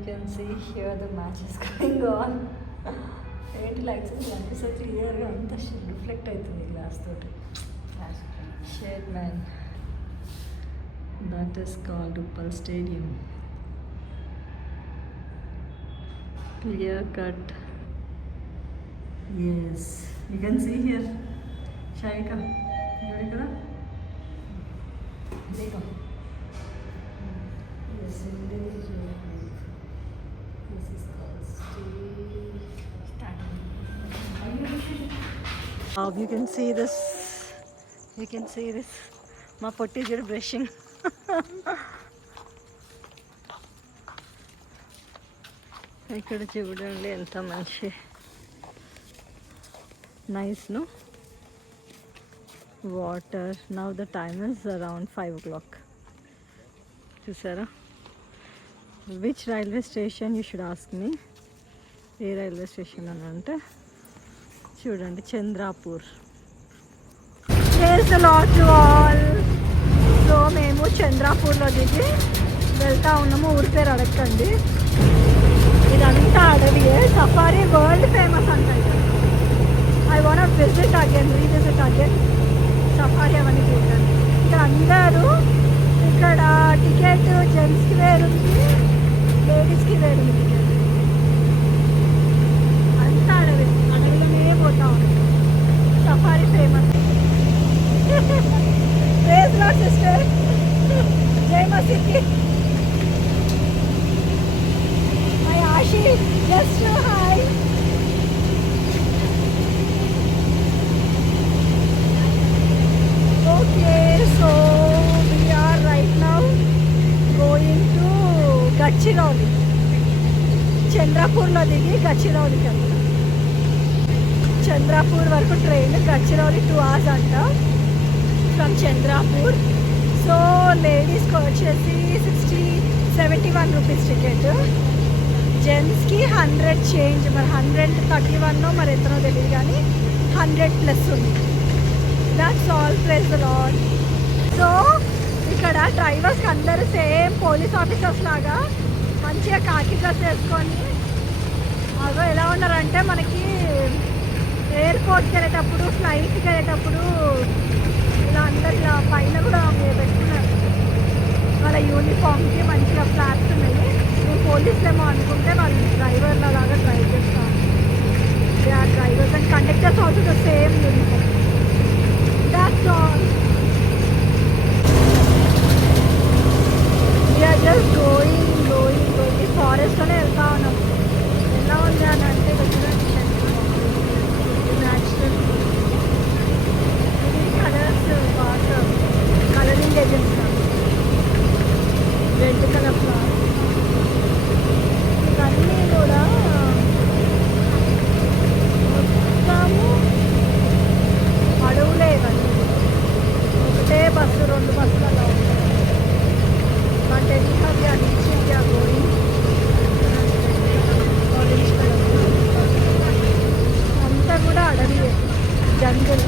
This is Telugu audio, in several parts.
You can see here the match is going on. ఏంటి లైట్స్ సో క్లియర్గా అంతా రిఫ్లెక్ట్ అవుతుంది గ్లాస్ తోటి. Shade man, that is called Uppal stadium. Clear cut. Yes you can see here. Shaika చూడు ఇక్కడ. देखो yes this is called you can see this, you can see this ma potti jud brushing. ఇక్కడ చూడండి ఎంత మంచి nice no water. Now the time is around 5 o'clock. చూసారా? Which railway station you should ask me? A railway station అని అంటే చూడండి, Chandrapur. Praise the Lord to all. So మేము చంద్రాపూర్లో దిగి వెళ్తా ఉన్నాము. ఊరి పేరు అడగండి. ఇదంతా అడవియే. సఫారీ వరల్డ్ ఫేమస్ అంట. I want visit again, revisit again safari అవన్నీ చూడండి. ఇక్కడ అందరూ ఇక్కడ టికెట్ జెంట్స్కి వేరుంది, లేడీస్కి వేరుంది టికెట్. అంతా అడవిలోనే పోతా ఉంది. Safari famous. Praise lord sister, జై మసీద్కి. మై ఆశీ just hi. Okay, so we are right now going to Gadchiroli. చంద్రాపూర్లో దిగి గచ్చిరౌలికి వెళ్తాం. చంద్రాపూర్ వరకు ట్రైన్, గచ్చిరౌలి 2 hours అంట ఫ్రమ్ చంద్రాపూర్. సో లేడీస్కి వచ్చేసి 71 రూపీస్ టికెట్, జెంట్స్కి 100 చేంజ్. మరి 131 మరి ఎంతనో తెలియదు కానీ 100+ ఉంది. That's all, praise the Lord. So ఇక్కడ డ్రైవర్స్కి అందరూ సేమ్ పోలీస్ ఆఫీసర్స్ లాగా మంచిగా కాకి డ్రెస్ వేసుకొని అదో ఎలా ఉన్నారంటే, మనకి ఎయిర్పోర్ట్కి వెళ్ళేటప్పుడు, ఫ్లైట్కి వెళ్ళేటప్పుడు ఇలా అందరు ఇలా పైన కూడా పెట్టుకున్నారు. వాళ్ళ యూనిఫామ్కి మంచిగా ఫ్లాగ్స్ ఉన్నాయి. మేము పోలీసులేమో అనుకుంటే వాళ్ళు డ్రైవర్ల లాగా డ్రైవ్ చేస్తాం. They are drivers and conductors also the same uniform. That's all. We are just going. Forest లోనే వెళ్తా ఉన్నాం. ఎలా ఉంది అని అంటే న్యాచురల్ కలర్స్ బాగా కలరింగ్ ఏజెంట్స్ కాదు, రెడ్ కలర్ ఫ్లవర్స్ ఇవన్నీ కూడా మొత్తము అడవులే. ఇవన్నీ ఒకటే బస్సు, 2 బస్సులు అలా ఉంటాయి. But anyhow we are reaching, we are going. Orange colour అంతా కూడా అడవి, జంగల్.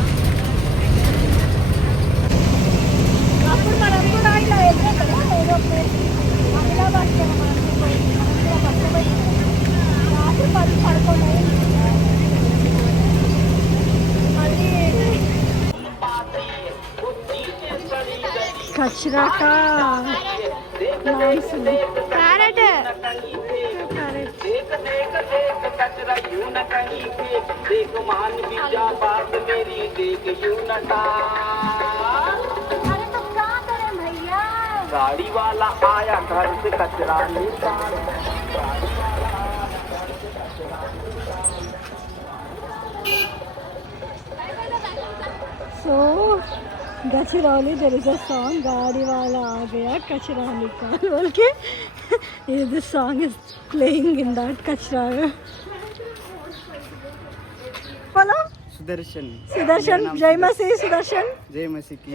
అప్పుడు మనం కూడా ఇలా వెళ్ళాం కదా ఏదో ప్లేస్, అహ్మదాబాద్కి మనం కూడా బస్సు పోయి రాత్రి 10 పడుకోలేదు. कचरा का कैरेट है, गाड़ी वाला आया घर से कचरा निकाल. So Gadchiroli, there is a song, गाड़ी वाला आ गया कचरा निकाल बोल के. This song is playing in that कचरा. बोलो सुदर्शन. सुदर्शन, जय मसीह. सुदर्शन, जय मसीह की.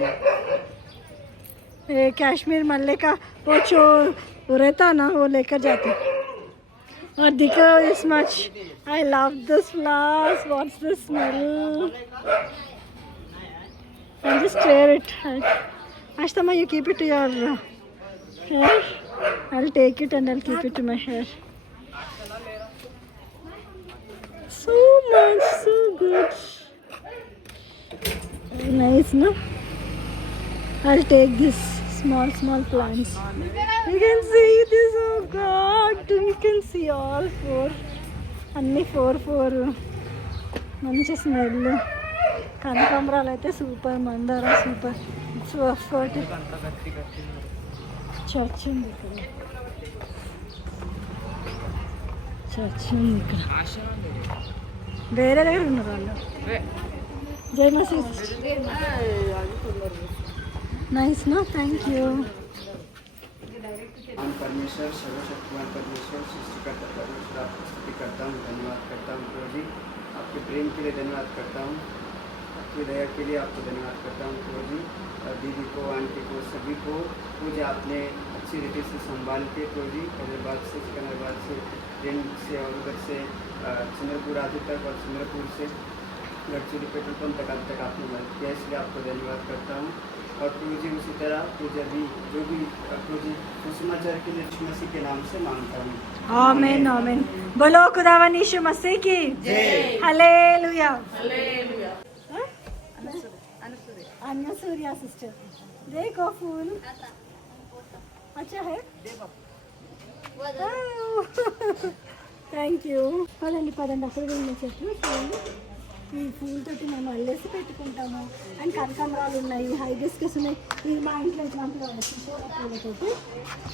ये कश्मीर मल्ले का वो जो रहता ना, वो लेकर जाते. और देखो this much, I love this flowers. What's the smell? And just stare it. Ashtama, you keep it to your hair. I'll take it and I'll keep it to my hair. So much, so good. Nice, no? I'll take this small plants. You can see this, oh God. You can see all four. Only four. మంచి స్మెల్. కనకాంబరాలు అయితే సూపర్, మందార సూపర్. సో అఫ్కోర్స్ చర్చ్ ఉంది ఇక్కడ. వేరే దగ్గర ఉన్నారు వాళ్ళు. జై మసీద్. Nice, no? Thank you. हम परमेश्वर सर्वशक्तिमान परमेश्वर सृष्टिकर्ता परमेश्वर आपकी स्तुति करता हूँ, धन्यवाद करता हूँ प्रभु जी। आपके प्रेम के लिए धन्यवाद करता हूँ, आपकी दया के लिए आपको धन्यवाद करता हूँ प्रभु जी। और दीदी को, आंटी को, सभी को मुझे आपने अच्छी रीति से संभाल के प्रभु जी, कनेरबाग से ट्रेन से और उधर से चंद्रपुर आदि तक और चंद्रपुर से गढ़चिरौली पेट्रोल पंप तक अब तक आपने मदद किया, इसलिए आपको धन्यवाद करता हूँ। और प्रभु जी उसी तरह मुझे अभी जो भी प्रभु जी सुसमाचार के लिए यीशु मसीह के नाम से मांगता हूँ। आमीन आमीन। बोलो खुदावन यीशु मसीह की जय। हालेलुया। अन्नसूर्या सिस्टर, देखो फूल अच्छा है. Thank you. పదండి అక్కడ వెళ్ళిన చెట్లు చూడండి. ఈ పూలతోటి మేము అల్లేసి పెట్టుకుంటాము. అండ్ కనకాంబరాలు ఉన్నాయి, హైబిస్కస్ ఉన్నాయి. ఇది మా ఇంట్లో ఇట్లాంటివి పూలతోటి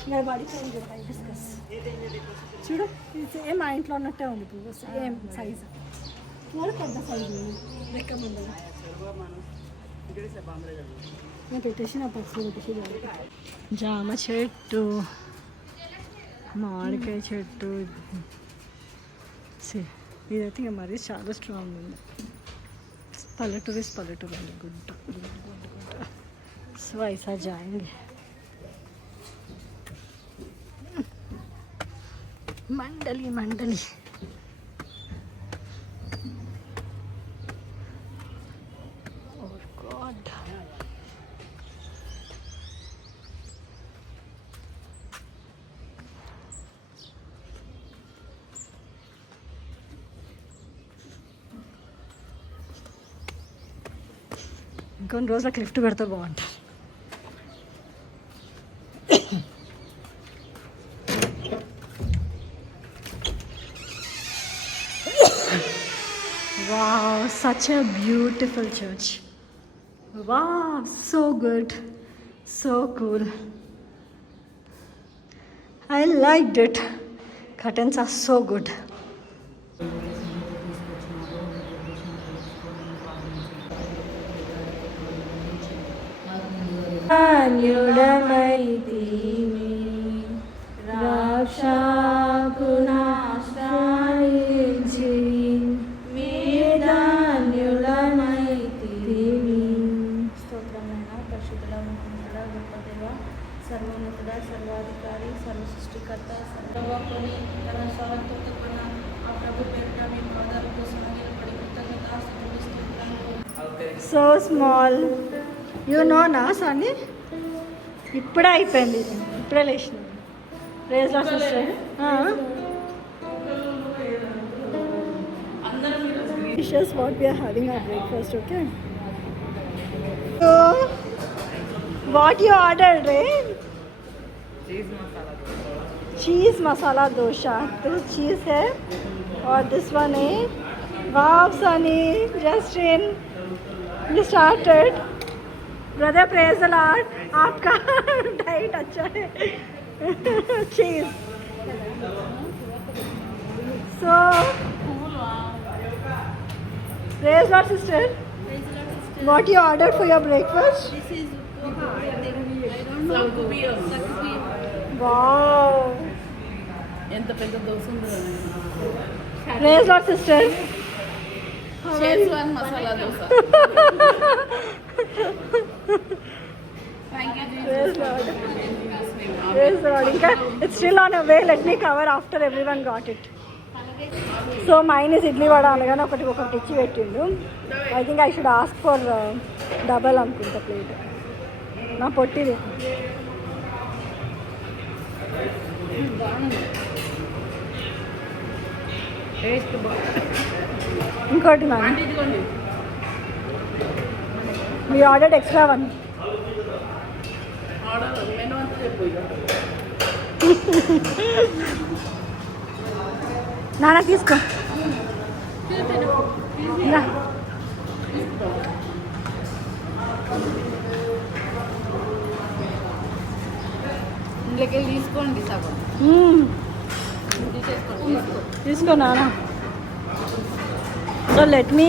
మేము పడిపోయింది హైబిస్కస్. చూడు ఇది సేమ్ మా ఇంట్లో ఉన్నట్టే ఉంది పువ్వు, సేమ్ సైజు. చూడు పెద్ద సైజు లెక్క ముందు నేను పెట్టేసి నా పక్షులు పెట్టేసి. జామ చెట్టు, మామిడికాయ చెట్టు, ఇదైతే ఇంకా మరీ చాలా స్ట్రాంగ్ ఉంది. పల్లెటూరు అండి, గుడ్డ. సో ఐసా జాయింగ్ మండలి. ఇంకొన్ని రోజులకు లిఫ్ట్ పెడితే బాగుంటుంది. Wow, such a beautiful church. Wow, so good, so cool. I liked it. Curtains are so good. ధాన్యుడమైతిమి రాక్షకునాశ్రయించి మీ ధాన్యుడమైతిమి. స్తోత్రమైన పరిశుద్ధుల గొప్ప దేవ, సర్వోన్నతుడ, సర్వాధికారి, సర్వ సృష్టికర్త, సర్వకొని తన స్వార్థంతో కొన్న ఆ ప్రభు పేరిట మీ పాదాల కోసం నిలబడి కృతజ్ఞతాస్తుతులు. So small. యూ నో నా సాని ఇప్పుడే అయిపోయింది, ఇప్పుడే లేచిన. Praise lord sister. Dishes what we are having our breakfast, okay? So what you ordered, right? Cheese masala dosa. This cheese है और this one है. Wow, Sunny, just in you started. Brother praise the lord, आपका डाइट अच्छा है. चीज. So praise Lord sister, what you ordered for your breakfast? This is sakubiyam. Wow, Enta pedda dosa undo. प्रेज लॉर्ड सिस्टर. Szechuan masala dosa. Thank you, Jesus. Praise Lord. In Jesus' name. Amen. Praise the Lord. Inka, it's still on a way. Let me cover after everyone got it. So mine is idli vada అనగానే ఒకటి ఇచ్చి పెట్టిండు. I think I should ask for double అనుకుంటా ప్లేట్. నా పొట్టిది. టేస్ట్ ఇంకోటి నాన్న, ఆంటీ ఇదిగోండి. మీ order extra one. Order menu అంతా చెప్పు ఇక. నాన్న తీసుకో. రా. ఇంట్లోకి వెళ్ళి తీసుకోండి సగం. తీసేసుకోండి, తీసుకో. తీసుకో నాన్న. So let me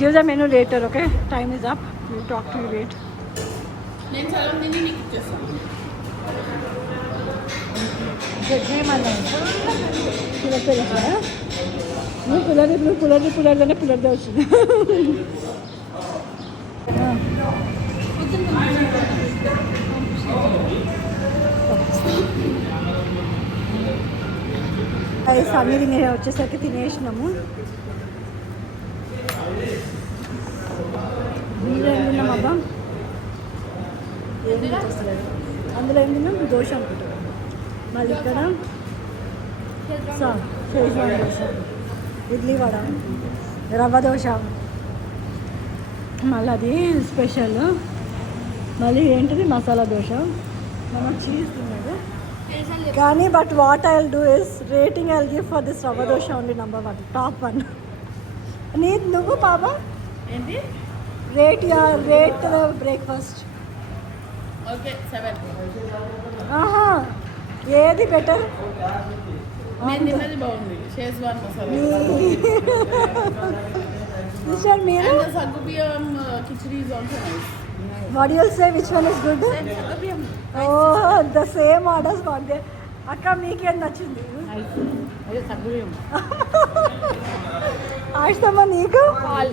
give the menu later. Okay, time is up. You talk to you late. నేను సగం తిని నీకు ఇచ్చేస్తాను. నువ్వు పులర్దే వచ్చింది. అన్నీ వచ్చేసరికి తినేసినాము. అందులో ఏం తిన్నాం అబ్బా? ఏం గుర్తొస్తలేదు. అందులో ఏం తిన్నాం? దోశ అనుకుంటాం. మళ్ళీ ఇక్కడ షేజ్వాన్ దోశ, ఇడ్లీ వడ, రవ్వ దోశ, మళ్ళీ అది స్పెషల్. మళ్ళీ ఏంటిది మసాలా దోశ. మనం చీజ్ తిన్నాడు కానీ but what I will do is rating I will give for this rava dosa only number 1, top 1. నువ్వు బాబా ఏంటి? Rate breakfast. ఓకే 7. ఆహా, ఏది బెటర్? నేను తిన్నది బాగుంది. షేజ్వాన్ మసాలా. మిస్టర్ మీరు And the Sagubiyam khichdi is also nice. what do you say, which one is good? Sagubiyam. Oh, the same orders got there. అక్క మీకేం నచ్చింది? అదే Sagubiyam. ఆయిస్తమ్మా నీకు? All.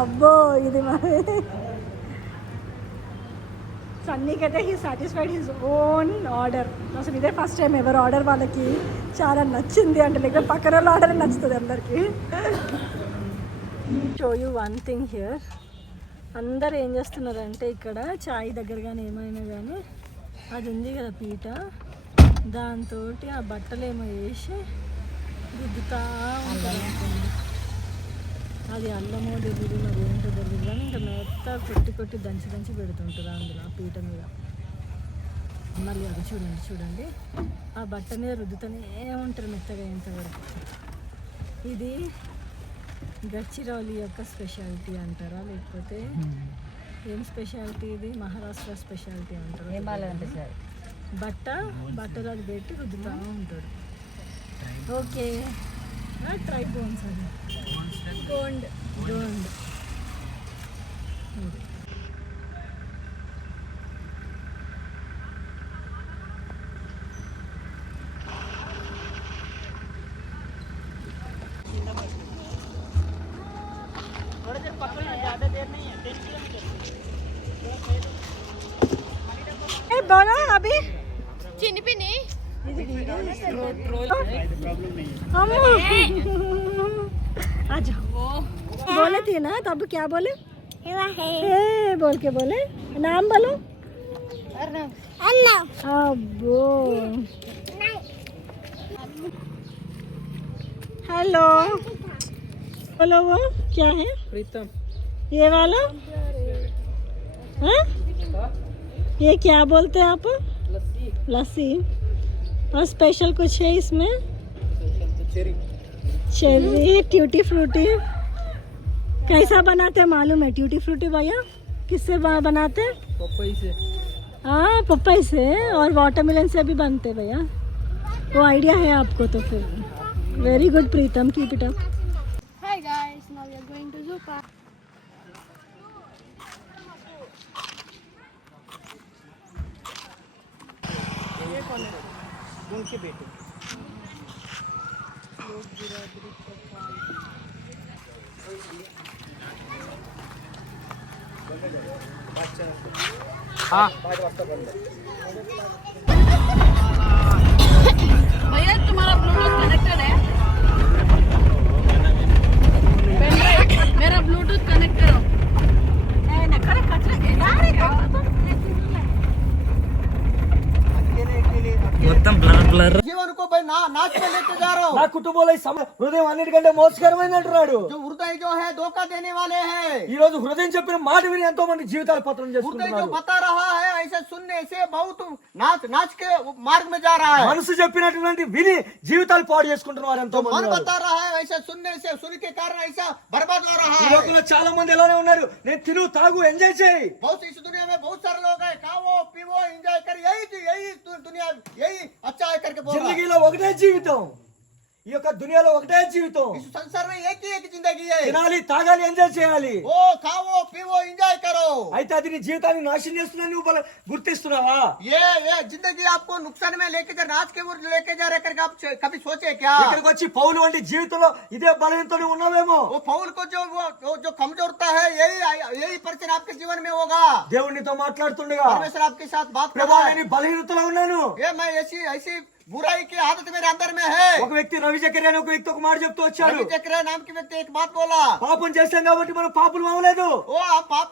అబ్బో ఇది మరి సన్నీకైతే he satisfied his own order. అసలు ఇదే ఫస్ట్ టైం ఎవరు ఆర్డర్ వాళ్ళకి చాలా నచ్చింది అంటే, లేకపోతే పక్కన వాళ్ళ ఆర్డర్ నచ్చుతుంది అందరికీ. Show you one thing here. అందరు ఏం చేస్తున్నారంటే ఇక్కడ చాయ్ దగ్గర కానీ ఏమైనా కానీ అది ఉంది కదా పీట, దాంతో ఆ బట్టలు ఏమో వేసి రుద్దుతా ఉంటారు. అది అల్లమో తెలియదు, మరి ఏంటో తెలియదు కానీ ఇంకా మెత్త కొట్టి దంచి పెడుతుంటారు అందులో ఆ పీట మీద. మళ్ళీ అది చూడండి ఆ బట్ట మీద రుద్దుతూనే ఉంటారు మెత్తగా ఎంతవరకు. ఇది గచ్చిరౌలి యొక్క స్పెషాలిటీ అంటారా, లేకపోతే ఏం స్పెషాలిటీ? ఇది మహారాష్ట్ర స్పెషాలిటీ అంటారు. బట్టలు అది పెట్టి రుద్దుతూ ఉంటాడు. ఓకే, ట్రై బోన్స్ అది గోండ్. बोलो अभी चीनी पीनी आ जाओ। बोले थे ना तब क्या बोले? बोल के बोले नाम बोलो। अब्बो हेलो बोलो। वो क्या है? प्रीतम। ये वाला हाँ? ये क्या बोलते हैं आप? लस्सी। और स्पेशल कुछ है इसमें? Cherry tutti frutti. कैसा बनाते हैं मालूम है ट्यूटी फ्रूटी भैया? किससे बनाते हैं? पपई से। हाँ पपई से और वाटरमेलन से भी बनते भैया। वो आइडिया है आपको तो फिर very good Pritam, keep it up. Hi guys, now we are going to zoo park. उनके बेटे हाँ भैया तुम्हारा ब्लूटूथ कनेक्टेड है? मेरा ब्लूटूथ कनेक्ट करो। మొత్తం బ్లర్ जीवन को भाई नाच में लेके जा रहा నా हूँ। కుటుంబంలో ఈ హృదయం అన్నిటికంటే మోసకరమైన అంటున్నాడు. जो हृदय जो है धोखा देने वाले हैं, ఈ రోజు హృదయం చెప్పిన మాట విని ఎంతో మంది జీవితాలు పత్రం हृदय जो చేసుకుంటున్నారు. बता रहा है ऐसे सुनने से बहुत नाच के मार्ग में जा रहा है। మనసు చెప్పినటువంటి విని జీవితాలు పాడు చేసుకుంటున్నారు ఎంతో मन మంది ఉన్నారు. बता रहा है ऐसे सुन के कारण ऐसा बर्बाद हो रहा ఈ है। లోకంలో చాలా మంది ఎలానే ఉన్నారు. నేను తిను తాగు ఎంజాయ్ చేయి. बहुत इस दुनिया में बहुत सारे लोग हैं, खाओ पीवो एंजॉय कर, यही दुनिया यही अच्छा है करके बोल रहा है। జిందగీలో ఒకటే జీవితం, ఈ యొక్క దునియాలో ఒకటే జీవితం. इस संसार में एक ही एक जिंदगी है, తినాలి, తాగాలి, ఎంజాయ్ చేయాలి. वो खाओ पीवो एंजॉय करो। అయితే అది నీ జీవితాన్ని నాశనం చేస్తున్నా నువ్వు గుర్తిస్తున్నావా? ये जिंदगी आपको नुकसान में लेके जा, नाच के ओर लेके जा रहे करके आप कभी सोचे क्या? ఇక్కడికి వచ్చి పౌలు వంటి జీవితంలో ఇదే బలహీనతోనే ఉన్నావేమో. वो फौल को जो कमजोरता है यही पर्सन आपके जीवन में होगा। దేవునితో మాట్లాడుతుండగా परमेश्वर आपके साथ बात कर ప్రభా रहा है। నేను బలహీనతలో ఉన్నాను. ये मैं ऐसी बुराई की आदत मेरे अंदर में है। ఒక వ్యక్తి రవి జకర్య అనే ఒక వ్యక్తి ఒక మాట చెప్తూ వచ్చాడు. रवि चक्र नाम की व्यक्ति एक बात बोला, పాపం చేశాం కాబట్టి మనం పాపులు అవ్వలేదు. वो हम पाप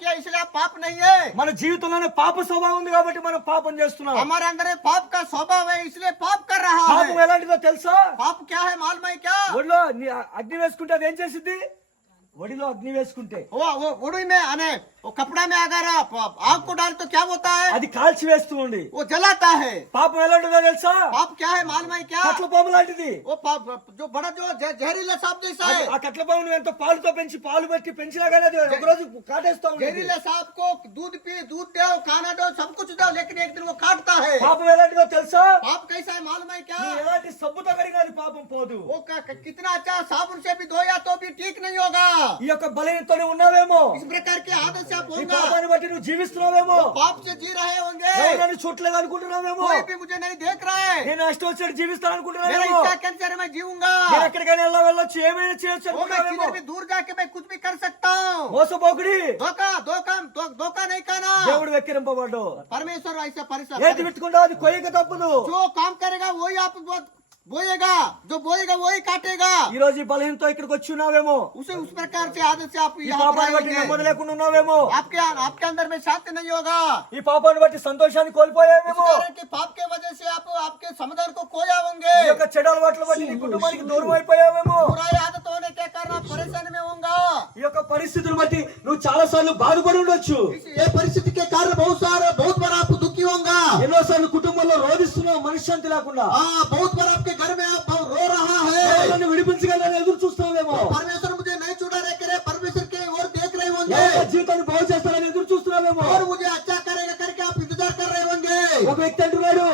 किया इसलिए आप पाप नहीं है। మన జీవితంలోనే పాప స్వభావం ఉంది కాబట్టి మనం పాపం చేస్తున్నాం. हमारे अंदर में पाप का स्वभाव है इसलिए पाप कर रहा పాపం है। ఎలాంటిదో తెలుసా? पाप क्या है मालूम है क्या? ఒడిలో అగ్ని వేసుకుంటే అది ఏం చేసిద్ది? ఒడిలో అగ్ని వేసుకుంటే वो उड़ी में आने वो कपड़ा में अगर आप आग को डाल तो क्या होता है? అది కాల్చి వేస్తూ ఉంది. वो जलाता है। పాపం ఎలాంటిదో తెలుసా? पाप क्या है मालूम है क्या? కట్ల పాము లాంటిది. वो पाप जो बड़ा जो जहरीला सांप जैसा है। ఆ కట్ల పామును ఎంతో పాలుతో పెంచి పాలు బట్టి పెంచినా కానీ అది ఒక రోజు కాటేస్తా ఉంది. जहरीले सांप को दूध दो खाना दो सब कुछ दो, लेकिन एक दिन वो काटता है। పాపం ఎలాంటిదో తెలుసా? पाप कैसा है मालूम है क्या? నువ్వు ఎలాంటి సబ్బుతో కడిగినా అది పాపం పోదు. वो कितना अच्छा साबुन से भी धोया तो भी ठीक नहीं होगा। ఈ యొక్క బలహీనతోనే ఉన్నావేమో. इस प्रकार की आदत से आप ఈ होगा, పాపాన్ని బట్టి నువ్వు జీవిస్తున్నావేమో. पाप से जी रहे होंगे। ఎవరైనా చూడలేదు అనుకుంటున్నావేమో. कोई भी मुझे नहीं देख रहा है, నేను అష్టం వచ్చాడు జీవిస్తాను मेरा అనుకుంటున్నావేమో. इच्छा के अनुसार मैं जीऊंगा। నేను ఎక్కడికైనా వెళ్ళొచ్చు, ఏమైనా చేయొచ్చు वो मैं అనుకుంటున్నావేమో. किधर भी दूर जाके मैं कुछ भी कर सकता हूँ। మోసపోకుడి. धोखा नहीं करना। దేవుడు వెక్కిరింపబడ్డు. परमेश्वर ऐसा ఏది परिश्रम పెట్టుకుంటావు అది కొయ్యక తప్పదు. जो काम करेगा वही आप बोएगा, जो बोएगा वही काटेगा। ఈ రోజు ఈ బలహీనతో ఇక్కడికి వచ్చి ఉన్నావేమో. उस प्रकार से आदत से आप ఈ यहाँ पर పాపాన్ని బట్టి आएंगे। నెమ్మది లేకుండా ఉన్నావేమో. आपके अंदर में शांति नहीं होगा। ఈ పాపాన్ని బట్టి సంతోషాన్ని కోల్పోయావేమో. इस कारण के पाप के वजह से आप आपके समाधान को खोया होंगे। ఈ యొక్క చెడు అలవాట్ల బట్టి నీ కుటుంబానికి దూరం అయిపోయావేమో. बुराई आदत होने के कारण आप परेशानी में होगा। ఈ యొక్క పరిస్థితులు బట్టి నువ్వు చాలా సార్లు బాధపడి ఉండొచ్చు. ये परिस्थिति के कारण बहुत बार आप दुखी होगा। ఎన్నోసార్లు కుటుంబంలో రోధిస్తున్నావు మనశ్శాంతి లేకుండా. बहुत बार आपके घर में आप रो रहा है। నన్ను విడిపించగలని ఎదురు చూస్తున్నావేమో. परमेश्वर मुझे नहीं छुड़ा रहे करे, परमेश्वर के ओर देख रहे होंगे నా జీవితాన్ని బాగు చేస్తానని ఎదురు చూస్తున్నావేమో. और मुझे अच्छा करेगा करके आप इंतजार कर रहे होंगे। ఒక వ్యక్తి అంటున్నాడు,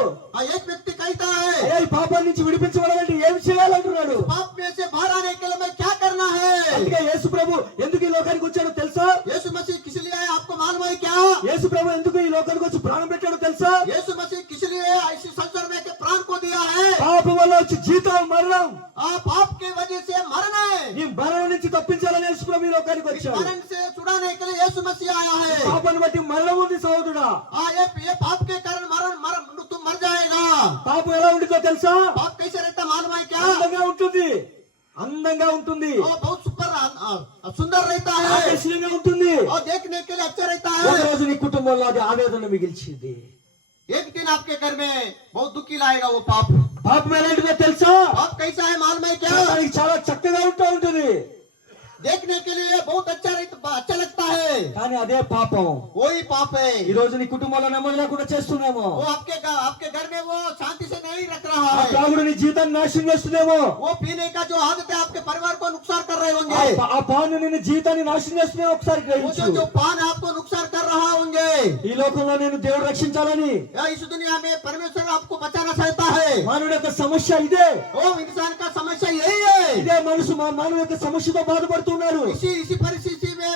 एक व्यक्ति कहता है, అయ్యా ఈ పాపాన్ని నుంచి విడిపించబడాలంటే ఏం చేయాలంటున్నాడు. पाप में से बाहर आने के लिए मैं क्या करना है? అందుకే యేసు ప్రభు ఎందుకు ఈ లోకానికి వచ్చాడో తెలుసా? यीशु मसीह किस लिए आए आपको मालूम है क्या? యేసు ప్రభు ఎందుకు ఈ లోకానికి వచ్చి ప్రాణం పెట్టాడో తెలుసా? यीशु मसीह किस लिए ऐसे संसार में के प्राण को दिया है? పాపం వల్ల వచ్చి జీతం మరణం. पाप की वजह से मरना है। నీ మరణం నుంచి తప్పించాలని యేసు ప్రభు ఈ లోకానికి इस వచ్చాడు. मरण से छुड़ाने के लिए यीशु मसीह आया है। పాపాన్ని బట్టి మరణం ఉంది సహోదరుడా. ये पाप के कारण मरण तुम मर जाएगा। పాపం ఎలా ఉంటుందో తెలుసా? पाप कैसे रहता मालूम है क्या? అందంగా ఉంటుంది, అందంగా ఉంటుంది, बहुत सुंदर रहता है ఆకర్షణీయంగా ఉంటుంది. और देखने के लिए अच्छा रहता ఒక है। రోజు నీ కుటుంబంలో అది ఆవేదన మిగిల్చింది. एक दिन आपके घर में बहुत दुखी लाएगा वो पाप। పాపం ఎలాంటిదో తెలుసా? पाप कैसा है मालूम है क्या? చూడడానికి చాలా చక్కగా ఉంటూ ఉంటుంది, देखने के लिए बहुत अच्छा लगता है, కానీ అదే పాపం. वही पाप है। ఈ రోజు నీ కుటుంబంలో నెమ్మది లేకుండా చేస్తున్నామో. वो आपके घर में वो शांति से नहीं रख रहा ఆ है। త్రాగుడు నీ జీవితాన్ని నాశనం చేస్తుందేమో. वो पीने का जो आदत है आपके परिवार को नुकसान कर रहे होंगे। ఆ పాను నిన్ను జీవితాన్ని నాశనం చేస్తుందే. ఒకసారి वो గ్రహించు. जो पान आपको नुकसान कर रहा होंगे। ఈ లోకంలో నేను దేవుడు రక్షించాలని इस दुनिया में परमेश्वर आपको बचाना चाहता है। మానవుడి యొక్క సమస్య ఇదే. वो इंसान का समस्या यही है। ఇదే మనసు మానవుడి యొక్క సమస్యతో బాధపడుతున్నారు. इसी परिस्थिति में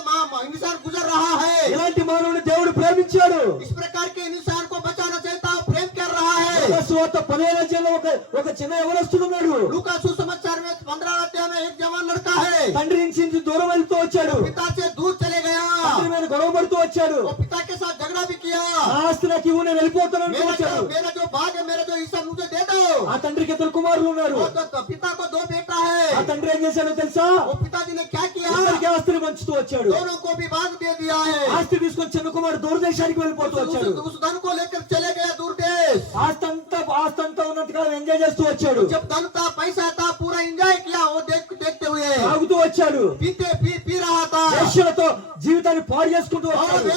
इंसान गुजर रहा है। ఇలాంటి మానవుని దేవుడు ప్రేమించాడు. इस प्रकार के इंसान को बचाना चाहता है, प्रेम कर रहा है। సువార్త 15వ అధ్యాయంలో ఒక చిన్న యవనస్తుడున్నాడు. लूका सुसमाचार में 15 अध्याय में एक जवान लड़का है। తండ్రి నుంచి దూరం వెళ్తూ వచ్చాడు. पिता से दूर चले गया। తండ్రి మీద గొడవ పడుతూ వచ్చాడు. वो पिता के साथ झगड़ा भी किया। నా ఆస్తి నాకు ఇవ్వు, నేను వెళ్ళిపోతానని వచ్చాడు. मेरा जो भाग है, मेरा जो हिस्सा मुझे दे दो। ఆ తండ్రికి ఇద్దరు కుమారులు ఉన్నారు. तो पिता को 2 बेटा है। ఆ తండ్రి ఏం చేశాడో తెలుసా? वो पिताजी ने क्या किया? ఇద్దరికి ఆస్తిని పంచుతూ వచ్చాడు. दोनों को भी भाग दे दिया है। ఆస్తి తీసుకొని చిన్న కుమారుడు దూరదేశానికి వెళ్ళిపోతూ వచ్చాడు. उस धन को लेकर चले गया दूर देश। ఆస్తి అంతా ఆస్తి అంతా ఉన్నంతకాలం ఎంజాయ్ చేస్తూ వచ్చాడు, जब धन था पैसा था पूरा एंजॉय किया वो देखते हुए, తాగుతూ వచ్చాడు, पी रहा था, వేశ్యలతో జీవితాన్ని పాడు చేసుకుంటూ और వచ్చాడు.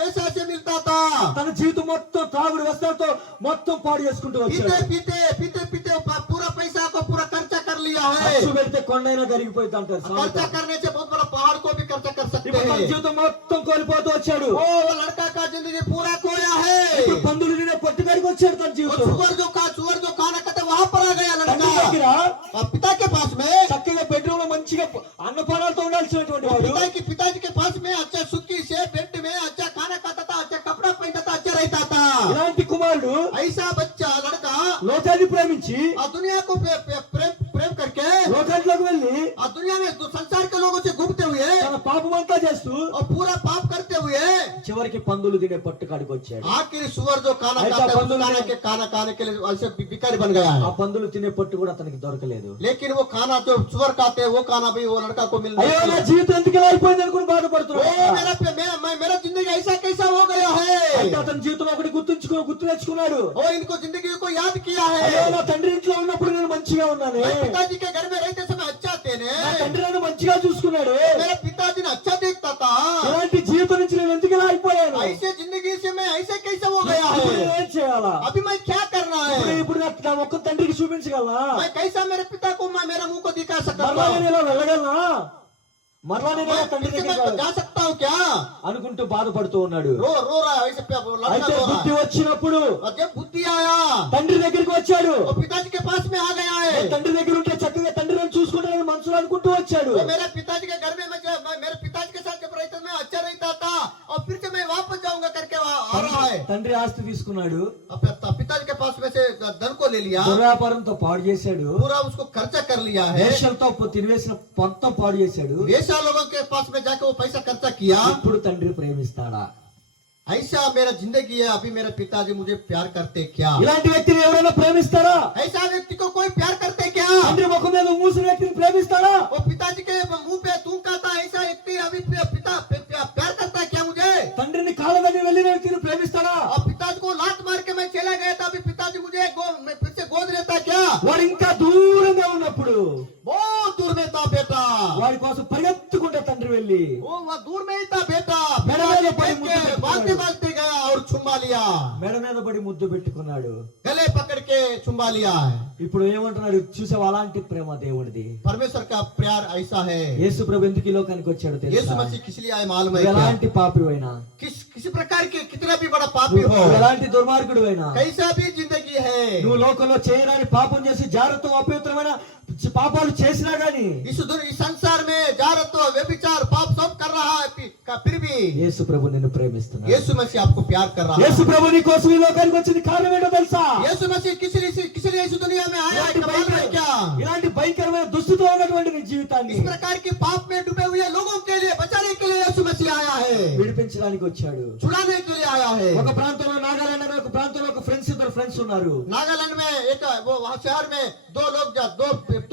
वैसा से मिलता था, తన జీవితం మొత్తం తాగుడు వస్త్రాలతో మొత్తం పాడు చేసుకుంటూ వచ్చాడు. पीते पूरा पैसा को पूरा खर्चा कर लिया है। ఖర్చు పెడితే కొండైనా కరిగిపోయింది అంటారు సామెత. खर्चा करने से बहुत बड़ा पहाड़ को भी खर्चा कर सकते ఇప్పుడు తన हैं। జీవితం మొత్తం కోల్పోతూ వచ్చాడు. वो लड़का का जिंदगी पूरा खोया है। ఇప్పుడు పందులు తినే పట్టుకాడికి వచ్చాడు తన वो జీవితం. सुअर जो खाना खाते वहां पर आ गया తండ్రి लड़का। దగ్గర और पिता के पास में, చక్కగా బెడ్రూమ్ లో మంచిగా అన్నపానాలతో ఉండాల్సినటువంటి వాడు पिताजी के पास में अच्छा सुखी से बेड में अच्छा खाना खाता था, अच्छा कपड़ा पहनता था, अच्छा रहता था। ఇలాంటి కుమారుడు ऐसा बच्चा लड़का లోకాన్ని ప్రేమించి और दुनिया को प्रेम करके లోకాంట్లోకి వెళ్ళి और दुनिया में संसार के लोगों से घूमते हुए తన పాపమంతా చేస్తూ और पूरा पाप करते हुए చివరికి పందులు తినే పట్టుకాడికి వచ్చాడు. आखिर सुअर जो खाना ऐसा खाता है बंदूक उस खाने के लिए ऐसे भिखारी बन गया ఆ है। పందులు తినే పట్టు కూడా అతనికి దొరకలేదు. लेकिन वो खाना जो सुअर खाते हैं वो खाना भी वो लड़का को मिल అయ్యో रहा నా है। జీవితం ఎందుకు ఇలా అయిపోయింది అనుకుని ओ బాధపడుతున్నాడు. मेरा जिंदगी ऐसा कैसा हो गया है। అయితే అతని జీవితంలో ఒకటి గుర్తు తెచ్చుకున్నాడు. वो इनको जिंदगी को याद किया అయ్యో है। నా తండ్రి ఇంట్లో ఉన్నప్పుడు నేను మంచిగా ఉన్నాను, मैं पिताजी के घर में रहते समय अच्छा थे ने। నా తండ్రి నన్ను మంచిగా చూసుకున్నాడు, मेरा पिताजी ने अच्छा देखता था। ఇలాంటి జీవితం నుంచి నేను ఎందుకు ఇలా అయిపోయాను, ऐसे जिंदगी से मैं ऐसे कैसे हो गया ఇప్పుడు నేను है। ఏం చేయాలా, अभी मैं क्या करना है। ఇప్పుడు నా ఒక్క తండ్రికి చూపించగలనా, मैं कैसा मेरे पिता को मैं मेरा मुंह को दिखा सकता మరలా हूँ। నేను ఇలా వెళ్ళగలనా, మరలా నేను ఇలా తండ్రి फिर से దగ్గరికి मैं जा सकता हूँ क्या। అనుకుంటూ బాధపడుతూ ఉన్నాడు. रो रहा है ऐसे लड़का అయితే रो रहा బుద్ధి है। వచ్చినప్పుడు और जब बुद्धि आया తండ్రి దగ్గరికి వచ్చాడు. वो पिताजी के पास में आ गया है। తండ్రి దగ్గర ఉంటే చక్కగా తండ్రి నన్ను చూసుకుంటానని మనసులో అనుకుంటూ వచ్చాడు. तो मेरे पिताजी के घर में मैं मेरे पिताजी के साथ जब रहता मैं अच्छा रहता था और फिर से मैं वापस जाऊंगा करके आ रहा है। తండ్రి ఆస్తి తీసుకున్నాడు, पिताजी के पास में से धन को ले लिया, దుర్వ్యాపారంతో పాడు చేశాడు, पूरा उसको खर्चा कर लिया है। వేశ్యలతో తినివేసిన మొత్తం పాడు చేశాడు. ऐसा लोगों के पास में जाके वो पैसा खर्चा किया। ఇప్పుడు తండ్రి ప్రేమిస్తాడా? ऐसा मेरा जिंदगी है, अभी मेरे पिताजी मुझे प्यार करते क्या। ఇలాంటి వ్యక్తిని ఎవరైనా ప్రేమిస్తారా? ऐसा व्यक्ति को कोई प्यार करते क्या। తండ్రి ముఖం మీద మూసిన వ్యక్తిని ప్రేమిస్తాడా? वो पिताजी के मुंह पे तू कहता ऐसा व्यक्ति अभी पिता प्यार करता है क्या मुझे। తండ్రిని కాలదని వెళ్ళిన వ్యక్తిని ప్రేమిస్తాడా? और पिताजी को लात मार के मैं चला गया था, अभी पिताजी मुझे फिर से गोद लेता क्या। వాడు ఇంకా దూరంగా ఉన్నప్పుడు बहुत दूर में था बेटा, వాడి కోసం పరిగెత్తుకుంటే తండ్రి వెళ్ళి वो वहाँ दूर में ही था बेटा। मेरा वाला बड़ी मुद्दे में भागते भागते गया और चुम्मा लिया, మెడ మీద పడి ముద్దు పెట్టుకున్నాడు. गले पकड़ के चुम्मा लिया है। ఇప్పుడు ఏమంటున్నాడు? చూసావా అలాంటి ప్రేమ దేవుడిది. परमेश्वर का प्यार ऐसा है। యేసు ప్రభు ఎందుకు ఈ లోకానికి వచ్చాడు यीशु తెలుసా? मसीह किस लिए आए मालूम है నువ్వు क्या? ఎలాంటి పాపివైనా, किसी प्रकार के कितना भी बड़ा पापी हो, నువ్వు ఎలాంటి దుర్మార్గుడివైనా, कैसा भी जिंदगी है, నువ్వు లోకంలో చేయరాని పాపం చేసి జాగ్రత్త అపవిత్రమైన పాపాలు చేసినా గాని इस संसार में जारत्व व्यभिचार पाप सब कर रहा है, फिर भी యేసు ప్రభు నిన్ను ప్రేమిస్తున్నాడు. यीशु मसीह आपको प्यार कर रहा యేసు है। ప్రభు నీ కోసం ఈ లోకానికి వచ్చింది కారణం ఏంటో తెలుసా? यीशु मसीह किस लिए इस दुनिया में आया है ఇలాంటి मालूम है क्या। ఇలాంటి భయంకరమైన దుస్థితిలో ఉన్నటువంటి నీ జీవితాన్ని इस प्रकार के पाप में डूबे हुए लोगों के लिए बचाने के लिए यीशु मसीह आया है, విడిపించడానికి వచ్చాడు. छुड़ाने के लिए आया है। ఒక ప్రాంతంలో నాగాలాండ్ అనే ఒక ప్రాంతంలో ఒక ఇద్దరు ఫ్రెండ్స్ ఉన్నారు. नागालैंड में एक वो वहाँ शहर में दो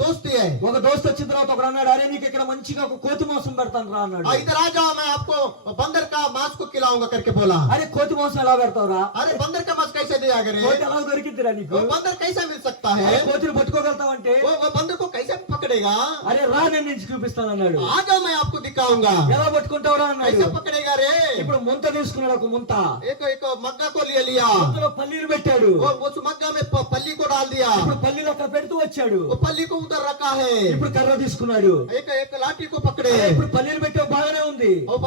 दोस्त है। ఒక దోస్త్ వచ్చిన తర్వాత ఒకడు అన్నాడు, అరే నీకు ఇక్కడ మంచిగా ఒక కోతి మాంసం పెడతాను రా అన్నాడు. इधर आ जाओ मैं आपको बंदर का मांस को खिलाऊंगा करके बोला। అరే కోతి మాంసం ఎలా పెడతావురా? अरे बंदर का मांस कैसे दिया करे, కోతి ఎలా దొరికిద్దిరా నీకు? वो बंदर कैसे मिल सकता है, అరే కోతిని పట్టుకోగలుగుతావంటే वो बंदर को कैसे पकड़ेगा। అరే రా నేను నుంచి చూపిస్తాను అన్నాడు. आ जाओ मैं आपको दिखाऊंगा। ఎలా పట్టుకుంటావురా అన్నాడు. कैसे पकड़ेगा रे। ఇప్పుడు ముంత తీసుకున్నాడు, ఒక ముంత. एक मग्गा को ले लिया, ముంతలో పల్లీలు పెట్టాడు. वो उस मग्गा में पल्ली को डाल दिया, ఇప్పుడు పల్లీలు అక్కడ పెడుతూ వచ్చాడు. वो पल्ली को उधर रखा है। ఇప్పుడు కర్ర తీసుకున్నాడు. एक लाठी को पकड़े, ఇప్పుడు పల్లీలు పెట్టావు బాగానే ఉంది. और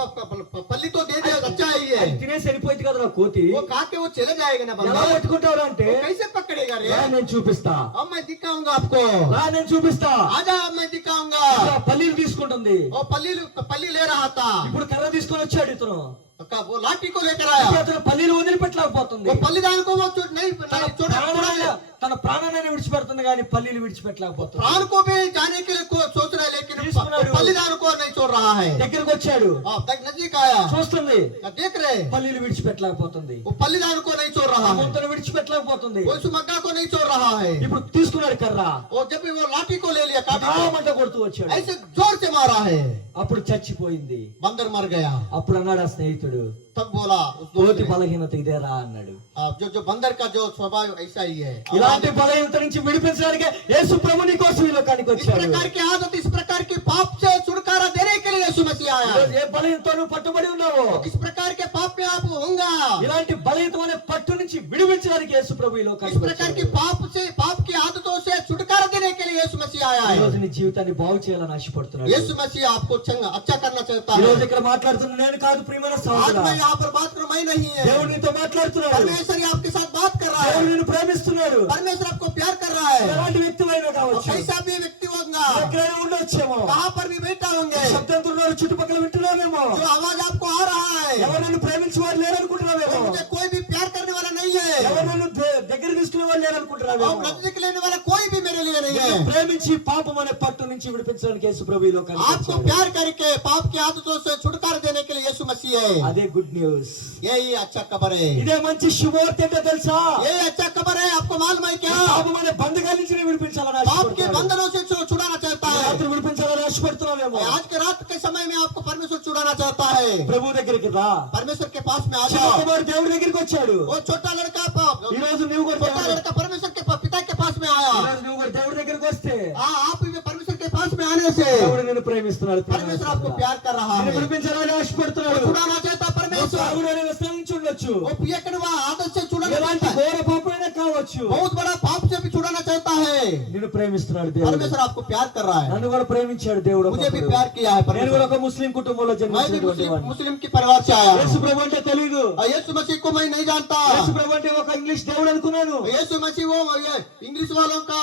पल्ली तो दे दिया, अच्छा ही है। అది తినేసి వెళ్ళిపోయింది కదా కోతి. वो खा के वो चले जाएगा ना ఎలా बंदर, పట్టుకుంటావురా అంటే वो कैसे पकड़ेगा रे। రా నేను చూపిస్తా, अब मैं दिखाऊंगा आपको, రా నేను చూపిస్తా. आजा अब मैं दिखाऊंगा। ఇప్పుడు ఆ పల్లీలు తీసుకుంటుంది. और पल्ली ले रहा था, ఇప్పుడు కర్ర తీసుకొని వచ్చాడు ఇతను. वो लाठी को लेकर ఇప్పుడు आया, అతను పల్లీలు వదిలిపెట్టలేకపోతుంది. वो पल्लीदान को वो नहीं తన छोड़ा ప్రాణమైన తన ప్రాణాన్ని విడిచిపెడుతుంది కానీ పల్లీలు విడిచిపెట్టలేకపోతుంది. प्राण को भी जाने के लिए सोच रहा है लेकिन తీసుకున్నాడు. बलिदान को नहीं छोड़ रहा है। దగ్గరికి వచ్చాడు, नजदीक आया, చూస్తుంది, देख रहे పల్లీలు విడిచిపెట్టలేకపోతుంది, वो बलिदान को नहीं छोड़ रहा है, ముంతను విడిచిపెట్టలేకపోతుంది. वो उस मग्गा को नहीं छोड़ रहा है। ఇప్పుడు తీసుకున్నాడు కర్ర, और जब भी वो लाठी को ले लिया, काठी को మంట కొడుతూ వచ్చాడు. ऐसे जोर से मारा है, అప్పుడు చచ్చిపోయింది. बंदर मर गया। అప్పుడు అన్నాడు ఆ స్నేహితుడు, तब बोला उस दोस्त తోటి ने, బలహీనత ఇదేరా అన్నాడు. जो बंदर का जो स्वभाव ऐसा ही है। ఇలాంటి బలహీనత నుంచి విడిపించడానికి యేసు ప్రభు నీ కోసం ఈ లోకానికి इस వచ్చాడు. प्रकार की आदत, इस प्रकार के पाप से छुटकारा देने के लिए यीशु मसीह आया। ఈరోజు ఏ బలహీనతో నువ్వు పట్టుబడి ఉన్నావో, इस प्रकार के पाप में आप होंगे, ఇలాంటి బలహీనమైన పట్టు నుంచి విడిపించడానికి యేసు ప్రభు ఈ इस లోకానికి प्रकार की వచ్చాడు. पाप की आदतों से छुटकारा देने के लिए यीशु मसीह आया ఈ రోజు है। నీ జీవితాన్ని బాగు చేయాలని ఆశపడుతున్నాడు. यीशु मसीह आपको अच्छा करना चाहता ఈ है। రోజు ఇక్కడ మాట్లాడుతున్న నేను కాదు, ప్రియమైన आज సహోదరా, मैं यहाँ पर बात करूँ, मैं नहीं है, దేవుడు నీతో మాట్లాడుతున్నాడు. परमेश्वर ही आपके साथ बात कर रहा దేవుడు है। నిన్ను ప్రేమిస్తున్నాడు. परमेश्वर आपको प्यार कर रहा है। ఎలాంటి వ్యక్తివైనా और కావచ్చు, कैसा भी व्यक्ति होगा, ఎక్కడైనా ఉండొచ్చేమో, कहाँ पर भी बैठा होंगे, శబ్దంతో ఉన్నారు, చుట్టుపక్కల వింటున్నావేమో, जो आवाज आपको आ रहा है, ఎవరు నన్ను ప్రేమించే వారు లేరనుకుంటున్నావేమో, मुझे कोई भी प्यार करने वाला नहीं है, ఎవరు నన్ను దగ్గర తీసుకునే వాళ్ళు और లేరనుకుంటున్నావేమో, नजदीक लेने वाला कोई भी मेरे लिए नहीं है। నిన్ను ప్రేమించి పాపం అనే పట్టు నుంచి విడిపించడానికి యేసు ప్రభు ఈ లోకానికి आपको వచ్చాడు. प्यार करके पाप की आदतों से छुटकारा देने के लिए यीशु मसीह है। అదే గుడ్ న్యూస్. यही अच्छा खबर है, ఇదే మంచి శుభవార్త ఏంటో తెలుసా? यही अच्छा खबर है। आपको मालूम है क्या? పాపం అనే బంధకాల నుంచి నేను విడిపించాలని पाप के ఆశపడుతున్నాడు. बंधनों से छुड़ाना चाहता ఈ है। రాత్రి విడిపించాలని ఆశపడుతున్నావేమో, आज के रात के समय में आपको परमेश्वर छुड़ाना चाहता है। ప్రభు దగ్గరికి రా. परमेश्वर के पास में आ చిన్న जाओ। కుమారుడు దేవుడి దగ్గరికి వచ్చాడు. वो छोटा लड़का ఈ రోజు నువ్వు కూడా छोटा लड़का परमेश्वर के पिता के पास में ఈ आया। రోజు నువ్వు కూడా దేవుడి దగ్గరికి వస్తే हाँ, आप भी परमेश्वर के पास में आने से దేవుడు నిన్ను ప్రేమిస్తున్నాడు. परमेश्वर आपको प्यार कर रहा నిన్ను है। విడిపించాలని ఆశపడుతున్నాడు. छुड़ाना चाहता परमेश्वर। తాగుడు అనే వ్యసనం నుంచి ఉండొచ్చు, वो पिए के आदत से छुड़ाना ఎలాంటి चाहता है। ఘోర పాపమైనా కావచ్చు, बहुत बड़ा पाप से भी छुड़ाना चाहता है। నిన్ను ప్రేమిస్తున్నాడు దేవుడు. परमेश्वर आपको प्यार कर रहा है। నన్ను కూడా ప్రేమించాడు దేవుడు. मुझे भी ఒకప్పుడు. प्यार किया है నేను కూడా परमेश्वर। ఒక ముస్లిం కుటుంబంలో मैं भी జన్మించినటువంటి వాడిని. मुस्लिम की परिवार से आया యేసు हूँ। ప్రభు అంటే తెలీదు. यीशु मसीह को मैं नहीं जानता। యేసు ప్రభు అంటే ఒక ఇంగ్లీష్ దేవుడు అనుకున్నాను. यीशु मसीह वो ये इंग्लिश वालों का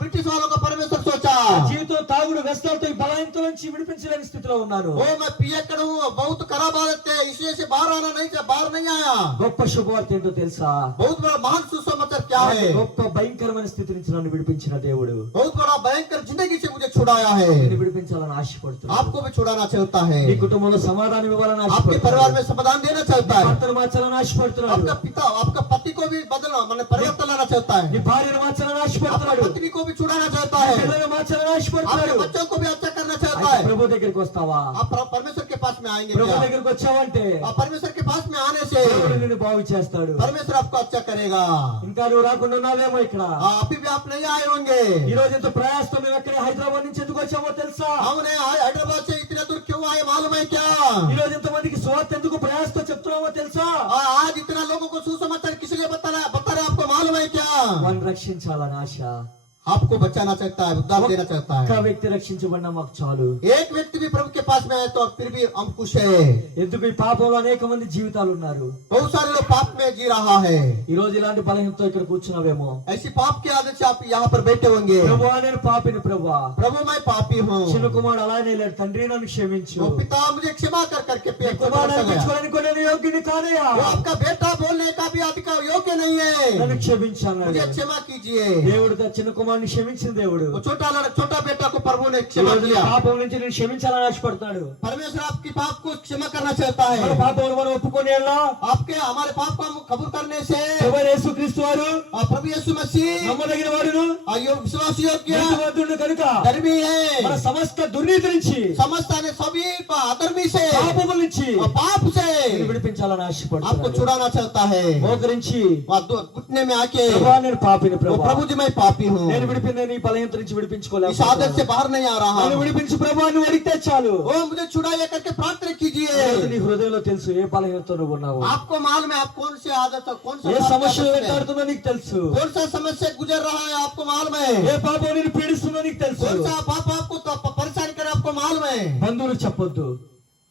ब्रिटिश वालों का परमेश्वर सोचा। జీవితం తాగుడు వ్యసనాలతో ఈ బలహీనత నుంచి విడిపించలేని స్థితిలో ఉన్నాను. वो मैं पियक्कड़ हूँ, बहुत खराब हालत है, इसलिए से बाहर नहीं आया। గొప్ప శుభవార్త ఏంటో తెలుసా? बहुत बड़ा महान सुसमाचार क्या है? గొప్ప భయంకరమైన స్థితి నుంచి నన్ను విడిపించిన దేవుడు बहुत बड़ा भयंकर जिंदगी से मुझे छुड़ाया है। నిన్ను విడిపించాలని ఆశపడుతున్నాడు. आपको भी छुड़ाना चाहता है। నీ కుటుంబంలో సమాధానం ఇవ్వాలని आपके ఆశపడుతున్నాడు. परिवार में समाधान देना चाहता है। భర్తను మార్చాలని ఆశపడుతున్నాడు. आपका पिता, आपका पति को भी बदलना मैंने परिवर्तन लाना चाहता నీ है। భార్యను మార్చాలని आपका ఆశపడుతున్నాడు. पत्नी को भी छुड़ाना चाहता నీ है। పిల్లలను మార్చాలని ఆశపడుతున్నాడు. आपके बच्चों को भी अच्छा करना चाहता అయితే है। ప్రభు దగ్గరికి వస్తావా? आप परमेश्वर के पास में आएंगे ప్రభు क्या? దగ్గరికి వచ్చావంటే आप परमेश्वर के पास में आने से దేవుడు నిన్ను బాగు చేస్తాడు. परमेश्वर आपको अच्छा करेगा। ఇంకా నువ్వు రాకుండా ఉన్నావేమో ఇక్కడ. अभी भी आप नहीं आए होंगे। ఈ రోజు ఎంత ప్రయాసతో మేము ఎక్కడ హైదరాబాద్ నుంచి ఎందుకు వచ్చామో తెలుసా? हमने हैदराबाद से इतने दूर क्यों आए मालूम है क्या? ఈ రోజు ఎంత మందికి సువార్త ఎందుకు ప్రయాసతో చెప్తున్నామో తెలుసా? आज इतना लोगों को सुसमाचार किस लिए बता रहे आपको मालूम है क्या? వారిని రక్షించాలని ఆశ. आपको बचाना चाहता है, उद्धार देना चाहता ఒక్క है। వ్యక్తి రక్షించబడినా మాకు చాలు. एक व्यक्ति भी प्रभु के पास में आए तो फिर भी हम खुश है। ఎందుకు ఈ పాపంలో అనేక మంది జీవితాలు ఉన్నారు. बहुत सारे लोग पाप में जी रहा है। ఈ రోజు ఇలాంటి బలహీనతో ఇక్కడ కూర్చున్నావేమో. ऐसी पाप की आदत से आप यहाँ पर बैठे होंगे। ప్రభువా నేను పాపిని ప్రభువా. प्रभु मैं पापी हूँ। చిన్న కుమారుడు అలానే లేడు. తండ్రి నన్ను క్షమించు. वो पिता मुझे क्षमा कर करके నీ కుమారుడు అనిపించుకోవడానికి కూడా నేను యోగ్యుని కాదయ్యా. वो आपका बेटा बोलने का भी अधिकार योग्य नहीं है। నన్ను క్షమించాను. मुझे क्षमा कीजिए। దేవుడు తన చిన్న కుమారుని క్షమించిన దేవుడు. वो छोटा बेटा को प्रभु ने ఈ क्षमा రోజు నీ किया। పాపం నుంచి నేను క్షమించాలని ఆశపడతాడు. परमेश्वर आपकी पाप को क्षमा करना चाहता మన है। పాపములు మనం ఒప్పుకొని వెళ్ళా. आपके हमारे पाप को हम कबूल करने से ఎవరు యేసుక్రీస్తు వారు प्रभु यीशु मसीह నమ్మదగిన వాడును विश्वास योग्य నీతిమంతుడు కనుక धर्मी మన है। సమస్త దుర్నీతి నుంచి समझता ने सभी अधर्मी से పాపముల నుంచి और पाप से నిన్ను విడిపించాలని आपको ఆశపడుతున్నాడు. छुड़ाना चाहता है। మోకరించి घुटने में आके ప్రభువా నేను పాపిని वो ప్రభువా. प्रभु जी मैं पापी हूँ, నేను విడిపిందే నీ బలహీనత నుంచి इस आदत से విడిపించుకోలేకపోతున్నాను. बाहर नहीं आ रहा। నన్ను విడిపించు ప్రభువా నువ్వు అడిగితే చాలు. वो मुझे छुड़ाइए करके प्रार्थना ఈ రోజు कीजिए। నీ హృదయంలో తెలుసు ఏ బలహీనతో నువ్వు ఉన్నావు. आपको मालूम है आप कौन से आदत कौन सा ఏ पाप సమస్యలు आदत में, వెంటాడుతుందో నీకు తెలుసు. कौन सा समस्या गुजर रहा है आपको मालूम है। ఏ పాపం నేను పీడిస్తుందో నీకు తెలుసు. कौन सा पाप आपको परेशान करे आपको मालूम है। బంధువులకు చెప్పొద్దు.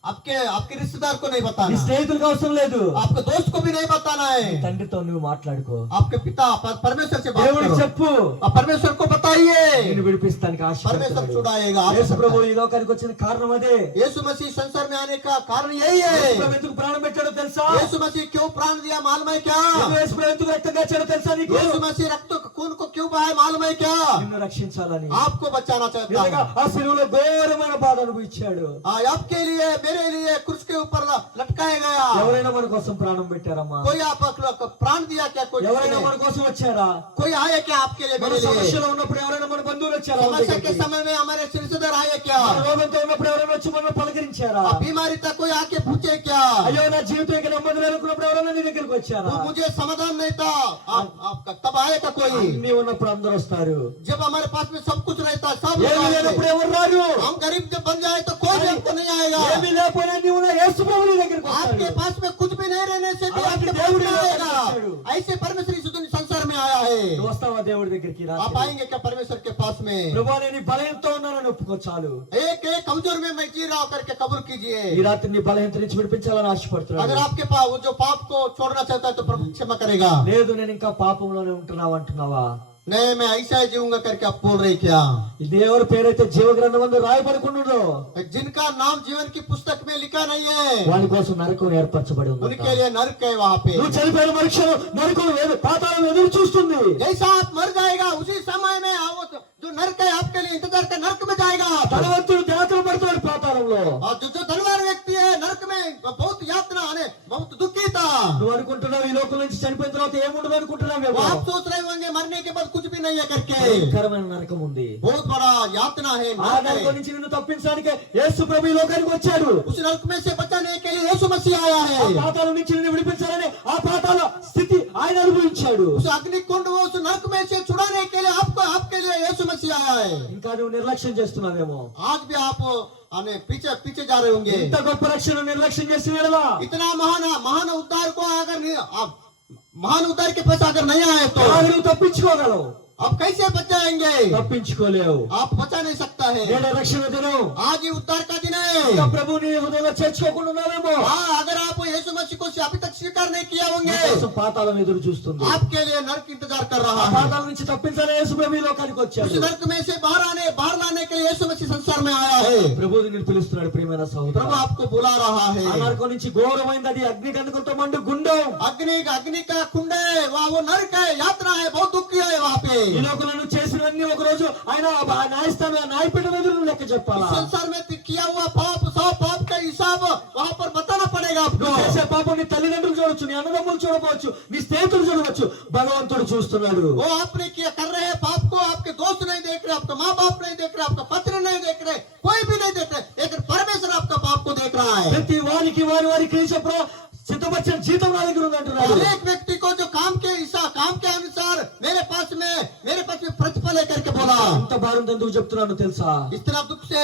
आपके रिश्तेदार को नहीं నీ बताना, స్నేహితులకు అవసరం లేదు. आपके दोस्त को भी नहीं बताना है। తండ్రితో నువ్వు మాట్లాడుకో. आपके पिता परमेश्वर से बात దేవుడికి करो, చెప్పు. और परमेश्वर को बताइए। నిన్ను విడిపిస్తానికి परमेश्वर ఆశపడుతున్నాడు. छुड़ाएगा। యేసు ప్రభు ఈ లోకానికి వచ్చిన కారణం అదే. यीशु मसीह संसार में आने का कारण यही యేసు है। ప్రభు ఎందుకు ప్రాణం పెట్టాడో తెలుసా? यीशु मसीह क्यों प्राण दिया मालूम है क्या? యేసు ప్రభు ఎందుకు రక్తం కాచాడో తెలుసా నీకు? यीशु मसीह रक्त खून को क्यों बहाया मालूम है क्या? నిన్ను రక్షించాలని आपको बचाना चाहता నిజంగా है। ఆ శిలువలో ఘోరమైన బాధ అనుభవించాడు. आपके लिए मेरे लिए क्रूस के ऊपर लटकाया गया। ఎవరైనా మన కోసం ప్రాణం పెట్టారమ్మా? कोई आप प्राण दिया क्या? कोई ఎవరైనా మన కోసం వచ్చారా? कोई आया क्या आपके लिए? మన मेरे लिए సమస్యలో ఉన్నప్పుడు ఎవరైనా మన బంధువులు వచ్చారా? समस्या के समय में हमारे रिश्तेदार आए क्या? మన రోగంతో ఉన్నప్పుడు ఎవరైనా వచ్చి మనల్ని పలకరించారా? बीमारी तक कोई आके पूछे क्या? అయ్యో నా జీవితం ఇక నెమ్మది లేనుకున్నప్పుడు ఎవరైనా నీ దగ్గరికి వచ్చారా? मुझे समाधान नहीं था, आपका तब आएगा कोई? అన్ని ఉన్నప్పుడు అందరూ వస్తారు. जब हमारे पास में सब कुछ रहता है, सब ఏమీ లేనప్పుడు ఎవరు రారు. हम गरीब जब बन जाए तो कोई हमको नहीं आएगा। ఏమీ లేకపోయినా నీవు నా యేసు ప్రభు నీ దగ్గరికి आपके వస్తాడు. पास में कुछ भी नहीं रहने से भी అలాంటి आपके पास దేవుడు में నీ आएगा। దగ్గరికి వచ్చాడు. ऐसे परमेश्वर इस दुनिया संसार में आया है। నువ్వు వస్తావా దేవుడి దగ్గరికి? आप రాత్రి आएंगे क्या परमेश्वर के पास में? ప్రభువా నేను ఈ బలహీనతో ఉన్నానని ఒప్పుకో చాలు. एक एक कमजोर में मैं जी रहा हूं करके कबूल ఈ कीजिए। రాత్రి నీ బలహీనత నుంచి విడిపించాలని अगर ఆశపడుతున్నాను. आपके पास वो जो पाप को छोड़ना चाहता है तो प्रभु क्षमा करेगा। లేదు నేను ఇంకా పాపంలోనే ఉంటున్నావు అంటున్నావా? नहीं मैं ऐसा ही जीऊंगा करके आप बोल रहे क्या? ఇది ఎవరి పేరైతే జీవ గ్రంథమందు రాయబడుకున్నదో जिनका नाम जीवन की पुस्तक में लिखा नहीं है వాళ్ళ కోసం నరకం ఏర్పరచబడి ఉంది. उनके लिए नरक है वहाँ पे। నువ్వు చనిపోయిన మనుషులు నరకం పాతాళం ఎదురు చూస్తుంది. जैसा आप मर जाएगा उसी समय में वो जो नरक है आपके लिए इंतजार कर नरक में जाएगा। ధనవంతుడు యాతన పడతాడు పాతాళంలో. और जो धनवान व्यक्ति है नरक में बहुत यातना आने बहुत दुखी था। నువ్వు అనుకుంటున్నావు ఈ లోకం నుంచి చనిపోయిన తర్వాత ఏముండదు అనుకుంటున్నావేమో. वो आप सोच रहे होंगे मरने के बाद कुछ भी नहीं है करके। భయంకరమైన నరకం ఉంది. बहुत बड़ा यातना है ఆ नरक నరకం है। నుంచి నిన్ను తప్పించడానికి యేసు ప్రభు ఈ లోకానికి వచ్చాడు. उस नरक में से बचाने के लिए यीशु मसीह आया ఆ है। పాతాళం నుంచి నిన్ను విడిపించాలని ఆ పాతాళ స్థితి ఆయన అనుభవించాడు. उस अग्निकुंड वो उस नरक में से छुड़ाने के लिए आपको आपके लिए यीशु मसीह आया है। ఇంకా నువ్వు నిర్లక్ష్యం చేస్తున్నావేమో. आज भी आप आने पीछे पीछे जा रहे होंगे। ఇంత గొప్ప రక్షణ నిర్లక్ష్యం చేసి వెళ్ళవా? इतना महान महान उद्धार को अगर आप महान उद्धार के पास अगर नहीं आए तो నువ్వు తప్పించుకోగలవు. आप कैसे बच जाएंगे? తప్పించుకోలేవు. आप बचा नहीं सकता है। నేడే రక్షణ దినం. आज ही उद्धार का दिन ఇంకా है। ప్రభుని హృదయంలో చేర్చుకోకుండా ఉన్నావేమో. हाँ अगर आप यीशु मसीह को अभी तक स्वीकार नहीं किया होंगे నీకోసం పాతాళం ఎదురు చూస్తుంది. आपके लिए नरक इंतजार कर ఆ रहा है। పాతాళం నుంచి తప్పించాలని యేసు ప్రభు ఈ లోకానికి उस వచ్చాడు. नरक में से बाहर लाने के लिए यीशु मसीह संसार में आया है। ప్రభు నిన్ను పిలుస్తున్నాడు ప్రియమైన प्रभु సహోదరుడు. आपको बुला रहा है। ఆ నరకం నుంచి ఘోరమైంది అది అగ్ని గంధకంతో మండు గుండం. अग्नि का कुंड है वहाँ, वो नरक है, यात्रा है, बहुत दुखी है वहाँ पे। ఈ లోకంలో నువ్వు చేసినవన్నీ ఒక రోజు ఆయన న్యాయస్థానం న్యాయపీఠం ఎదురు నువ్వు లెక్క చెప్పాలా? इस संसार में किया हुआ पाप सब पाप का हिसाब वहाँ पर बताना पड़ेगा आपको। నువ్వు చేసే పాపం నీ తల్లిదండ్రులు చూడొచ్చు, నీ అన్నదమ్ములు చూడవచ్చు, నీ స్నేహితులు చూడవచ్చు. భగవంతుడు చూస్తున్నాడు. वो आपने किया कर रहे हैं पाप को, आपके दोस्त नहीं देख रहे, आपका माँ बाप नहीं देख रहे, आपका पत्र नहीं देख रहे, कोई भी नहीं देख रहे, लेकिन परमेश्वर आपका पाप को देख रहा है। ప్రతి వారికి వారి క్రీస్తు సిద్ధపరిచిన జీతం నా దగ్గర ఉంది అంటున్నాడు. हर एक व्यक्ति को जो काम के अनुसार मेरे पास में प्रतिफल है करके बोला। ఎంత భారం ఎందుకు చెప్తున్నాను తెలుసా? इतना दुख से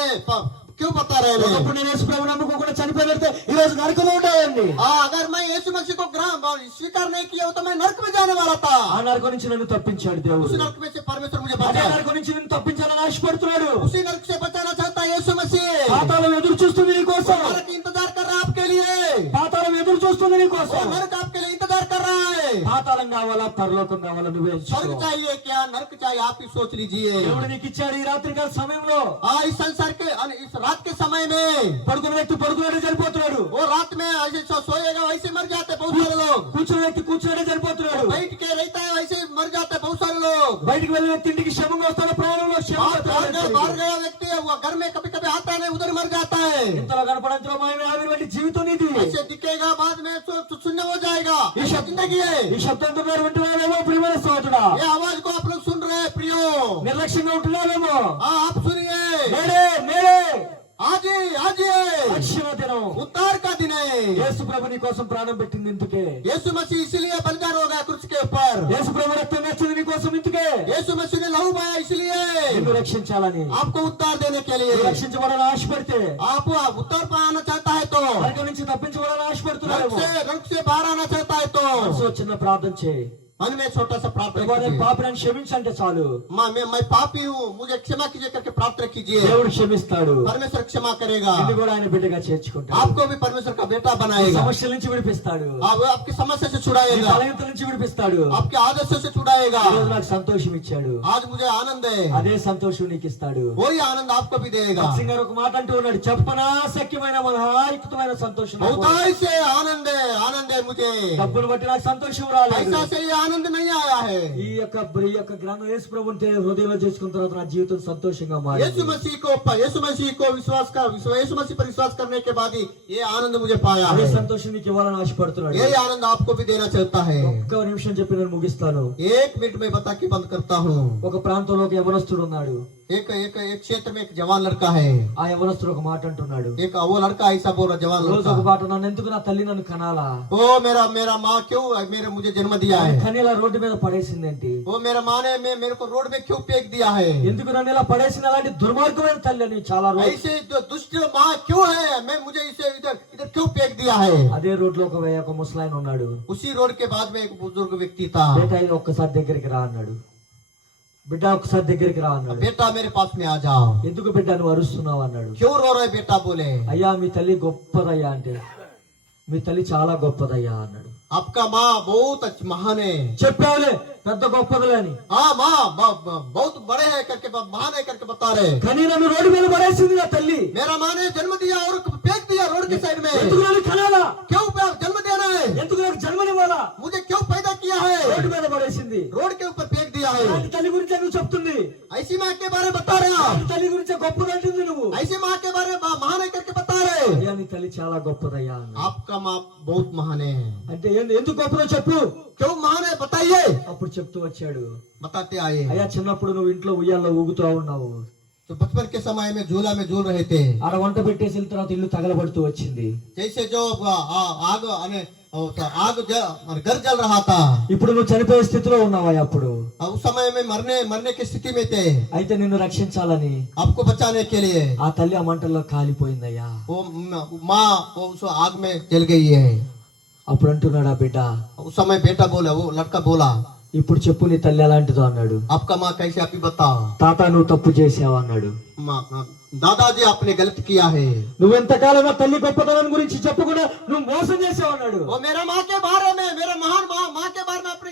क्यों बता रहे हैं? ఒకప్పుడు నేను యేసు ప్రభు నమ్ముకోకుండా చనిపోయినట్టే ఈ రోజు నరకంలో ఉండేవాడిని. अगर मैं यीशु मसीह को स्वीकार नहीं किया तो मैं नरक में जाने वाला था। ఆ నరకం నుంచి నన్ను తప్పించాడు उस దేవుడు. नरक में से परमेश्वर मुझे అదే बचाया। నరకం నుంచి నిన్ను తప్పించాలని ఆశపడుతున్నాడు. उसी नरक से बचाना चाहता है यीशु मसीह। పాతాళం ఎదురు చూస్తుంది నీ కోసం. नरक इंतजार कर रहा है आपके लिए। పాతాళం ఎదురు చూస్తుంది నీ वो కోసం. नरक आपके लिए इंतजार कर रहा है। పాతాళం కావాలా పరలోకం కావాలా నువ్వే स्वर्ग ఎంచుకో. चाहिए क्या नरक चाहिए, आप ही सोच लीजिए। దేవుడు నీకు ఇచ్చాడు ఈ రాత్రికాల సమయంలో. इस संसार के इस रात के समय में పడుకున్న వ్యక్తి పడుకున్నాడే చనిపోతున్నాడు. वो रात में ऐसे सोएगा वैसे मर जाते बहुत सारे लोग। కూర్చున్న వ్యక్తి కూర్చున్నాడే చనిపోతున్నాడు. बैठ के रहता है वैसे मर जाते बहुत सारे लोग। బయటికి వెళ్ళిన వ్యక్తి ఇంటికి క్షేమంగా వస్తాడు, ప్రాణంలో बाहर गया व्यक्ति है वो घर में कभी कभी आता है उधर मर जाता है। ఇంతలో కనపడంతో ఆవిరి జీవితం నీది. ऐसे दिखेगा बाद में शून्य हो जाएगा। ये ये शब्द- जिंदगी है। ఈ శబ్దంతో మీరు వింటున్నావేమో ప్రియమైన సోదరుడా. ये आवाज को आप लोग सुन रहे हैं प्रियो। నిర్లక్ష్యంగా ఉంటున్నావేమో. आप सुनिए। మేడే మేడే आज ही రక్షణ దినం. उद्धार का दिन है। యేసు ప్రభు నీ కోసం ప్రాణం పెట్టింది ఇందుకే. यीशु मसीह इसीलिए बलिदान हो गया क्रूस के ऊपर। యేసు ప్రభు రక్తం నచ్చింది నీ కోసం ఇందుకే. यीशु मसीह ने लहू बहाया इसलिए నిన్ను రక్షించాలని. आपको उद्धार देने के लिए। నువ్వు రక్షించబడాలని ఆశపడితే, आप उद्धार पाना चाहता है तो నరకం నుంచి తప్పించబడాలని ఆశపడుతున్నావేమో. नरक से बाहर आना चाहता है तो మనసులో చిన్న ప్రార్థన చేయి. मन में छोटा सा प्रार्थना ప్రభు నేను कीजिए। పాపిని క్షమించంటే చాలు. मैं पापी हूँ, मुझे क्षमा कीजिए करके प्रार्थना कीजिए। దేవుడు క్షమిస్తాడు. परमेश्वर क्षमा करेगा। నిన్ను కూడా ఆయన బిడ్డగా చేర్చుకుంటాడు. आपको भी परमेश्वर का बेटा बनाएगा। సమస్యల నుంచి విడిపిస్తాడు. आपकी समस्या से నీ छुड़ाएगा, బలహీనత నుంచి విడిపిస్తాడు. आपके आदर्शों से छुड़ाएगा। ఈ రోజు నాకు సంతోషం ఇచ్చాడు. आज मुझे आनंद है, అదే సంతోషం నీకు ఇస్తాడు. वही आनंद आपको भी देगा। భక్సింగ్ గారు ఒక మాట అంటూ ఉన్నాడు, చెప్పనా శక్యమైన మహాయుక్తమైన సంతోషం నాకు. बहुताई से आनंद है मुझे। డబ్బును బట్టి నాకు సంతోషం రాలేదు. पैसा से ही आनंद नहीं आया है। ఈ యొక్క గ్రంథం యేసు ప్రభువుని హృదయంలో చేసుకున్న తర్వాత నా జీవితం సంతోషంగా మారింది. यीशु मसीह को यीशु मसीह पर विश्वास करने के बाद ही ये आनंद मुझे पाया అదే है। సంతోషం నీకు ఇవ్వాలని ఆశపడుతున్నాడు. यही आनंद आपको भी देना चाहता है। ఒక్క నిమిషం చెప్పి నేను ముగిస్తాను. 1 मिनट में बता के बंद करता हूँ। ఒక ప్రాంతంలో ఒక యవనస్తుడు ఉన్నాడు. एक क्षेत्र में एक जवान लड़का है। ఆ యవనస్తుడు ఒక మాట అంటున్నాడు. वो लड़का ऐसा बोल रहा, जवान రోజు ఒక लड़का, మాట, నన్ను ఎందుకు నా తల్లి నన్ను కనాలా, ओ मेरा माँ क्यों मुझे जन्म दिया है, కానీ ఇలా రోడ్డు మీద పడేసిందేంటి, वो मेरा माँ ने मेरे को रोड में क्यों फेंक दिया है, ఎందుకు నన్ను ఇలా పడేసిన అలాంటి దుర్మార్గమైన తల్లి అని చాలా రోజు ऐसे जो दुष्ट माँ क्यों है, मुझे इसे इधर क्यों फेंक दिया है। అదే రోడ్ లో ఒక ముసలాయన ఉన్నాడు. उसी रोड के बाद में एक बुजुर्ग व्यक्ति था। బేటా ఇది ఒక్కసారి దగ్గరికి రా అన్నాడు. బిడ్డ ఒక్కసారి దగ్గరికి రా అన్నాడు. बेटा मेरे पास में आ जाओ। ఎందుకు బిడ్డ నువ్వు అరుస్తున్నావు అన్నాడు. क्यों रो रहे बेटा, बोले అయ్యా మీ తల్లి గొప్పదయ్యా అంటే, మీ తల్లి చాలా గొప్పదయ్యా అన్నాడు. आपका माँ बहुत महान है। చెప్పావులే పెద్ద గొప్పదిలే అని, हाँ माँ बहुत बड़े है करके महान है करके बता रहे, కానీ నన్ను రోడ్డు మీద పడేసింది నా తల్లి. मेरा माँ ने जन्म दिया और फेंक दिया रोड के साइड में। ఎందుకు నన్ను కనాలా, क्यों जन्म देना है, ఎందుకు నాకు జన్మనివ్వాలా, मुझे क्यों पैदा किया है, రోడ్డు మీద పడేసింది. रोड के ऊपर फेंक दिया है। అలాంటి తల్లి గురించి నువ్వు చెప్తుంది, ऐसी माँ के बारे में बता रहे हो, అలాంటి తల్లి గురించి గొప్పదంటుంది నువ్వు. ऐसी माँ के बारे में महान है करके बता रहे, అయ్యా నీ తల్లి చాలా గొప్పదయ్యా అన్నాడు. आपका माँ बहुत महान है। అంటే ఎందుకు గొప్పదో చెప్పు. क्यों महान है बताइए। అప్పుడు చెప్తూ వచ్చాడు, बताते आए। అయ్యా చిన్నప్పుడు నువ్వు ఇంట్లో ఉయ్యాల్లో ఊగుతూ ఉన్నావు, तो बचपन के समय में झूला में झूल रहे थे, ఆడ వంట పెట్టేసిన తర్వాత ఇల్లు తగలబడుతూ వచ్చింది. जैसे जो आग घर जल रहा था, ఇప్పుడు నువ్వు చనిపోయే స్థితిలో ఉన్నావా అప్పుడు. उस समय में मरने की स्थिति में थे। అయితే నిన్ను రక్షించాలని आपको बचाने के लिए ఆ తల్లి ఆ మంటల్లో కాలిపోయిందయ్యా. वो माँ उस आग में जल गई है। అప్పుడు అంటున్నాడు ఆ బిడ్డ, उस समय बेटा बोला, वो लड़का बोला, ఇప్పుడు చెప్పు నీ తల్లి ఎలాంటిదో అన్నాడు. आपका माँ कैसे, आप ही बताओ। తాత నువ్వు తప్పు చేసావు అన్నాడు. दादाजी आपने गलत किया है, నువ్వెంతకాలం నా తల్లి గొప్పతనం గురించి చెప్పకుండా నువ్వు మోసం చేసావు అన్నాడు. वो मेरा माँ के बारे में, मेरा महान माँ के बारे में आपने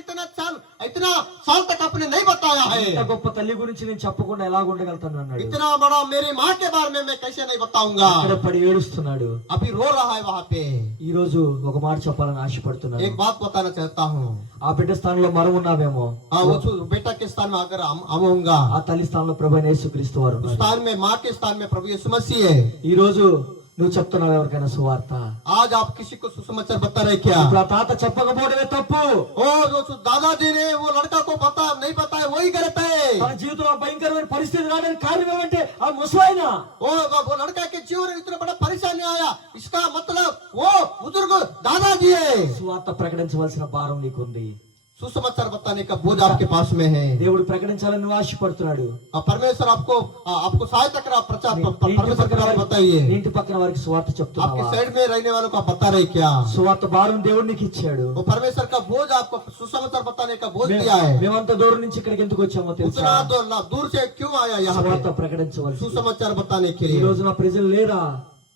इतना साल तक आपने नहीं बताया है। ఇంత గొప్ప తల్లి గురించి నేను చెప్పకుండా ఎలా ఉండగలుగుతాను అన్నాడు. इतना बड़ा मेरी माँ के बारे में मैं कैसे नहीं बताऊंगा। అక్కడ పడి ఏడుస్తున్నాడు. अभी रो रहा है वहाँ पे। ఈ రోజు ఒక మాట చెప్పాలని ఆశపడుతున్నాను. एक बात बताना चाहता हूँ, ఆ బిడ్డ స్థానంలో మనం ఉన్నామేమో, वो बेटा के स्थान में अगर हम होऊंगा, ఆ తల్లి స్థానంలో ప్రభు అయిన యేసుక్రీస్తు వారు उस ఉన్నారు. स्थान में माँ के स्थान में प्रभु यीशु मसीह है। ఈ రోజు నువ్వు చెప్తున్నావు ఎవరికైనా సువార్త. आज आप किसी को सुसमाचार बता रहे क्या? ఇప్పుడు ఆ తాత చెప్పకపోవడమే తప్పు. ओ जो दादाजी ने वो लड़का को नहीं बताया वही गलत है। తన జీవితంలో భయంకరమైన పరిస్థితి రావడానికి కారణం ఏమంటే ఆ ముసలాయన. वो लड़का के जीवन में इतना बड़ा परेशानी आया, इसका मतलब वो बुजुर्ग दादाजी है। సువార్త ప్రకటించవలసిన భారం నీకుంది. सुसमाचार बताने का बोझ आपके पास में है। దేవుడు ప్రకటించాలని నువ్వు ఆశపడుతున్నాడు. परमेश्वर आपको सहायता करा, प्रचार परमेश्वर करा, बताइए। నీ ఇంటి పక్కన వారికి సువార్త आपके చెప్తున్నావా? साइड में रहने वालों को आप बता रहे क्या? సువార్త భారం దేవుడు నీకు ఇచ్చాడు. वो परमेश्वर का बोझ आपको सुसमाचार बताने का बोझ दिया है। మేమంత దూరం నుంచి ఇక్కడికి ఎందుకు వచ్చామో తెలుసా? उतना दूर से क्यों आया यहाँ సువార్త पे? ప్రకటించవలసి. सुसमाचार बताने के ఈ लिए। రోజు నా ప్రజలు లేరా?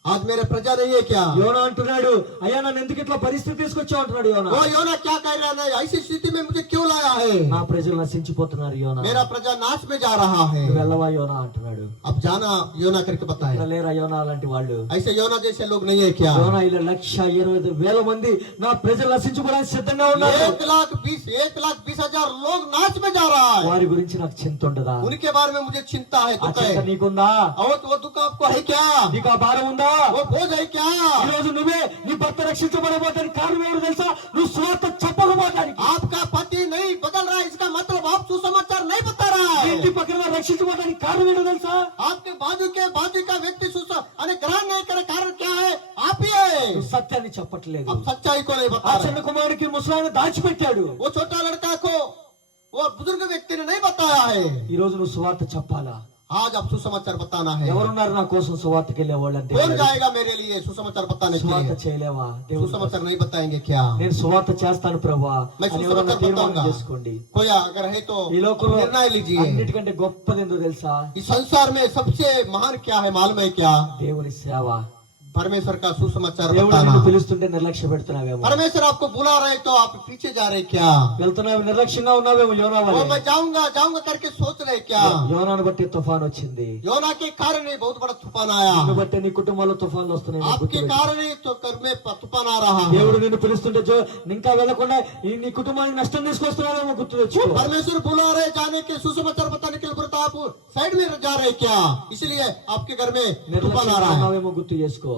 आज मेरे प्रजा नहीं है क्या? యోనా అంటున్నాడు, అయ్యా నన్ను ఎందుకు ఇట్లా పరిస్థితి తీసుకొచ్చావు అంటున్నాడు యోనా. वो योना क्या कह रहा है, ऐसी स्थिति में मुझे क्यों लाया है? నా ప్రజలు నశించిపోతున్నారు యోనా. मेरा प्रजा नाश में जा रहा है। నువ్వు వెళ్ళవా యోనా అంటున్నాడు. अब जाना योना करके ఇక్కడ बताया। లేరా యోనా అలాంటి వాళ్ళు? ऐसे योना जैसे लोग नहीं है क्या? యోనా ఇలా 1,20,000 మంది నా ప్రజలు నశించిపోవడానికి సిద్ధంగా ఉన్నారు. 1,20,000 लोग नाश में जा रहा है। వారి గురించి నాకు చింత ఉండదా? उनके बारे में मुझे चिंता है, ఆ दुख చింత है। నీకుందా? और वो दुख आपको है क्या? నీకు ఆ భారం ఉందా? वो बोझ है क्या? ఈ రోజు నువ్వే నీ భర్త రక్షించబడబోతానికి కారణం ఎవరు తెలుసా? నువ్వు సువార్త చెప్పకపోవడానికి. आपका पति नहीं बदल रहा है, इसका मतलब आप सुसमाचार नहीं बता रहा నీ ఇంటి है। పక్కన వారు రక్షించబడడానికి కారణం ఏంటో తెలుసా? आपके बाजू का व्यक्ति ग्रहण नहीं करे, कारण क्या है? आप ही है। నువ్వు సత్యాన్ని చెప్పట్లేదు. आप सच्चाई को नहीं ఆ बता చిన్న रहे। కుమారుడికి ముసలాయన దాచిపెట్టాడు. वो छोटा लड़का को वो बुजुर्ग व्यक्ति ने नहीं बताया है। ఈ రోజు నువ్వు సువార్త చెప్పాలా? आज आप सुसमाचार बताना है। ఎవరున్నారు నా కోసం సువార్తకి వెళ్ళే వాళ్ళంటే? कौन जाएगा मेरे लिए सुसमाचार बताने के సువార్త लिए? చేయలేవా? దేవుడు सुसमाचार नहीं बताएंगे क्या? నేను సువార్త చేస్తాను ప్రభువా मैं అని ఎవరైనా सुसमाचार తీర్మానం बताऊंगा। చేసుకోండి. कोई अगर है तो ఈ లోకంలో निर्णय लीजिए। అన్నిటికంటే గొప్పది ఏందో తెలుసా? इस संसार में सबसे महान क्या है मालूम है क्या? దేవుని సేవ. परमेश्वर का सुसमाचार దేవుడు बताना। నిన్ను పిలుస్తుంటే నిర్లక్ష్య పెడుతున్నావేమో, परमेश्वर आपको बुला रहे तो आप पीछे जा रहे क्या? వెళ్తున్నావు నిర్లక్ష్యంగా ఉన్నావేమో యోనా वो వలె. मैं जाऊंगा करके सोच रहे क्या? యోనాను బట్టి తుఫాన్ వచ్చింది, योना के कारण ही बहुत बड़ा तूफान आया, నిన్ను బట్టి నీ కుటుంబంలో తుఫాన్లు వస్తున్నాయి. నీకు आपके గుర్తుపెట్టుకో. कारण ही तो घर में तूफान आ रहा है। దేవుడు నిన్ను పిలుస్తుంటే ఇంకా వెళ్లకుండా నీ కుటుంబానికి నష్టం తీసుకొస్తున్నావేమో గుర్తు తెచ్చుకో. परमेश्वर बुला रहे जाने के सुसमाचार बताने के लिए, तो आप साइड में जा रहे क्या? इसलिए आपके घर में तूफान आ నిర్లక్ష్యంగా रहा है। ఉన్నావేమో గుర్తు చేసుకో,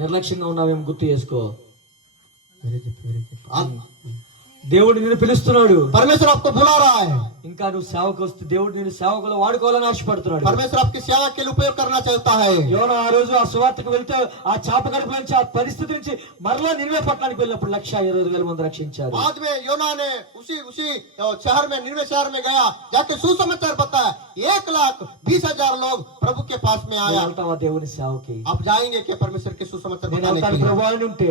నిర్లక్ష్యంగా ఉన్నావేమో గుర్తు చేసుకో. దేవుడు నిన్ను పిలుస్తున్నాడు, परमेश्वर आपको बुला रहा है, ఇంకా నువ్వు సేవకు వస్తే దేవుడు నిన్ను సేవకులు వాడుకోవాలని ఆశపడుతున్నాడు. परमेश्वर आपकी सेवा के लिए उपयोग करना चाहता है। యోనా ఆ రోజు ఆ సువార్తకు వెళ్తే ఆ చాప కడుపు నుంచి ఆ పరిస్థితి నుంచి మరలా నినివే పట్టణానికి వెళ్ళినప్పుడు 120,000 మంది రక్షించారు. बाद में योना ने उसी शहर में, निनवे शहर में गया, जाके सुसमाचार बताया, 1,20,000 लोग प्रभु के पास में నువ్వు आया। వెళ్తావా దేవుని సేవకి? आप जाएंगे क्या परमेश्वर के सुसमाचार నేను बताने के వెళ్తాను लिए? ప్రభు అని ఉంటే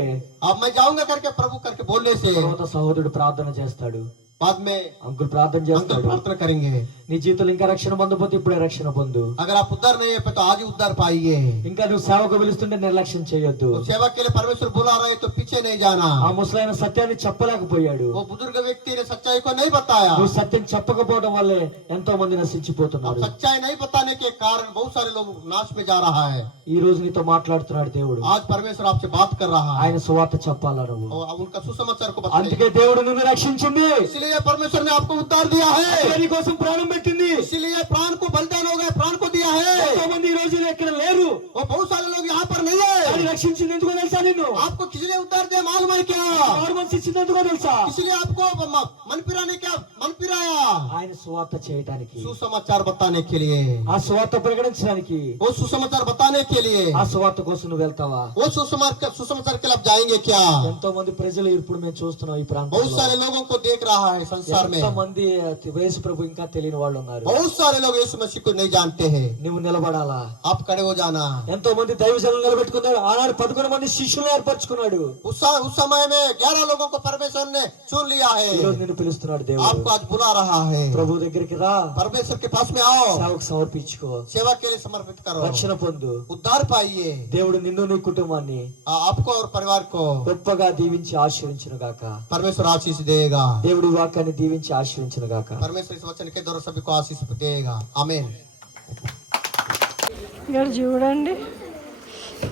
अब मैं जाऊंगा करके प्रभु करके बोलने से తర్వాత సహోదరుడు ప్రార్థన చేస్తాడు, बाद में అంకుల్ ప్రార్థన अंकल చేస్తాడు. प्रार्थना करेंगे। నీ జీవితంలో ఇంకా రక్షణ పొందకపోతే ఇప్పుడే రక్షణ పొందు. अगर आप उद्धार नहीं है तो आज ही उद्धार पाइए। ఇంకా నువ్వు సేవకు పిలుస్తుంటే నిర్లక్ష్యం చేయొద్దు. तो सेवा के लिए परमेश्वर बुला रहे तो पीछे नहीं जाना। ఆ ముసలైన సత్యాన్ని చెప్పలేకపోయాడు. वो बुजुर्ग व्यक्ति ने सच्चाई को नहीं बताया। నువ్వు సత్యం చెప్పకపోవడం వల్లే ఎంతో మంది अब నశించిపోతున్నారు. सच्चाई नहीं बताने के कारण बहुत सारे लोग नाश में जा रहा है। ఈ రోజు నీతో మాట్లాడుతున్నాడు దేవుడు. आज परमेश्वर आपसे बात कर रहा है ఆయన సువార్త చెప్పాలా నువ్వు. और अब उनका सुसमाचार को बताइए। అందుకే దేవుడు నిన్ను రక్షించింది, इसलिए परमेश्वर ने आपको उद्धार दिया అందుకే है, నీ కోసం ప్రాణం పెట్టింది. इसलिए प्राण को बलिदान हो गए, प्राण को दिया है। ఎంతో మంది ఈ రోజు ఇక్కడ లేరు, वो बहुत सारे लोग यहाँ पर नहीं కానీ है। రక్షించింది ఎందుకో తెలుసా? నిన్ను आपको किसने उद्धार दिया मालूम है क्या? ఆరు మనసు ఇచ్చింది ఎందుకో తెలుసా? इसलिए आपको मन फिराने क्या मन फिराया? ఆయన సువార్త చేయటానికి, सुसमाचार बताने के लिए, ఆ సువార్త ప్రకటించడానికి. वो सुसमाचार बताने के लिए, ఆ సువార్త కోసం నువ్వు వెళ్తావా? वो सुसमाचार के लिए आप जाएंगे क्या? ఎంతో మంది ప్రజలు ఇప్పుడు మేము చూస్తున్నాం ఈ बहुत ప్రాంతంలో, सारे लोगों को देख रहा है संसार में, ఎంతో మంది యేసు ప్రభు ఇంకా తెలియని వాళ్ళు ఉన్నారు. बहुत सारे लोग यीशु मसीह को नहीं जानते हैं। నువ్వు నిలబడాలా? आप खड़े हो जाना। ఎంతో మంది దైవజనులు నిలబెట్టుకున్నాడు. ఆనాడు 11 మంది శిష్యులు ఏర్పరచుకున్నాడు. उस समय में 11 लोगों को परमेश्वर ने चुन लिया ఈ రోజు है। నిన్ను పిలుస్తున్నాడు దేవుడు. आपको आज बुला रहा है। ప్రభు దగ్గరికి రా, परमेश्वर के पास में आओ, సేవకు సమర్పించుకో, सेवा के लिए समर्पित करो, రక్షణ పొందు. उद्धार पाइए। దేవుడు నిన్ను నీ కుటుంబాన్ని आपको और परिवार को గొప్పగా దీవించి ఆశీర్వించును గాక. परमेश्वर आशीष देगा। దేవుడి వాక్యాన్ని దీవించి ఆశీర్వించును గాక. परमेश्वर इस वचन के द्वारा सभी को आशीष देगा। आमीन। ఇక్కడ చూడండి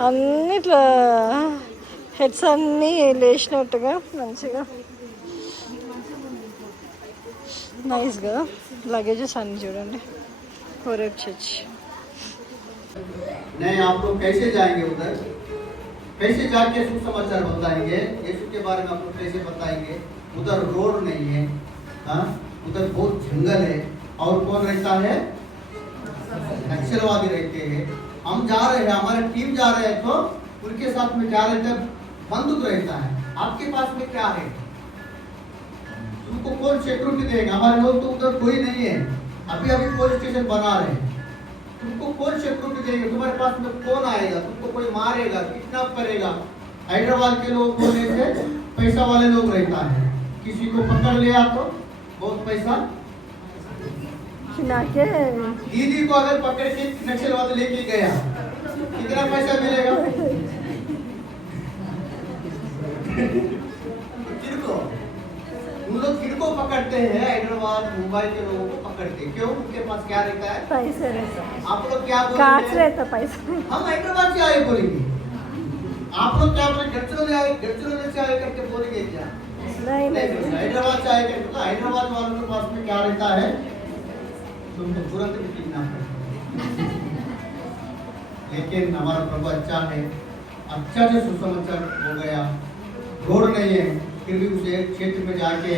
అన్ని ఇట్లా హెడ్స్ అన్నీ లేచినట్టుగా మంచిగా నైస్గా లగేజెస్ అన్నీ చూడండి. కోరేప్ చర్చ్. नहीं आप लोग कैसे जाएंगे उधर? कैसे जाके सुसमाचार बताएंगे? यीशु के बारे में आप लोग कैसे बताएंगे? उधर रोड नहीं है, हाँ? उधर बहुत जंगल है और कौन रहता है? नक्सलवादी रहते हैं। हम जा रहे हैं, हमारी टीम जा रहे हैं तो उनके साथ में जा रहे थे, बंदूक रहता है। आपके पास में क्या है? तुमको कौन सिक्योरिटी देगा? हमारे लोग तो उधर कोई नहीं है, अभी अभी पुलिस स्टेशन बना रहे हैं। तुमको कौन सिक्योरिटी देगा? तुम्हारे पास में कौन आएगा? तुमको कोई मारेगा, किडनैप करेगा? हैदराबाद के लोग बोले थे पैसा वाले लोग रहता है, किसी को पकड़ लिया तो बहुत पैसा। నాకే दीदी को अगर पकड़ के नक्सलवादी लेके गया कितना पैसा मिलेगा? किनको? उन लोग किनको पकड़ते हैं? हैदराबाद मुंबई के लोगों को पकड़ते हैं। क्यों? उनके पास क्या रहता है? पैसे रहता आप लोग क्या काच बोलेंगे? रहता पैसे. हम हैदराबाद से आए बोलेंगे। आप लोग क्या बोले? गढ़चिरौली आए, गढ़चिरौली से आए करके बोलेंगे क्या? नहीं नहीं हैदराबाद से आए करके, तो हैदराबाद वालों के पास में क्या रहता है? तुमको तुरंत भी किडनैप करते हैं। लेकिन हमारा प्रभु अच्छा है, अच्छा से सुसमाचार हो गया। रोड नहीं है फिर भी उस एक क्षेत्र में जाके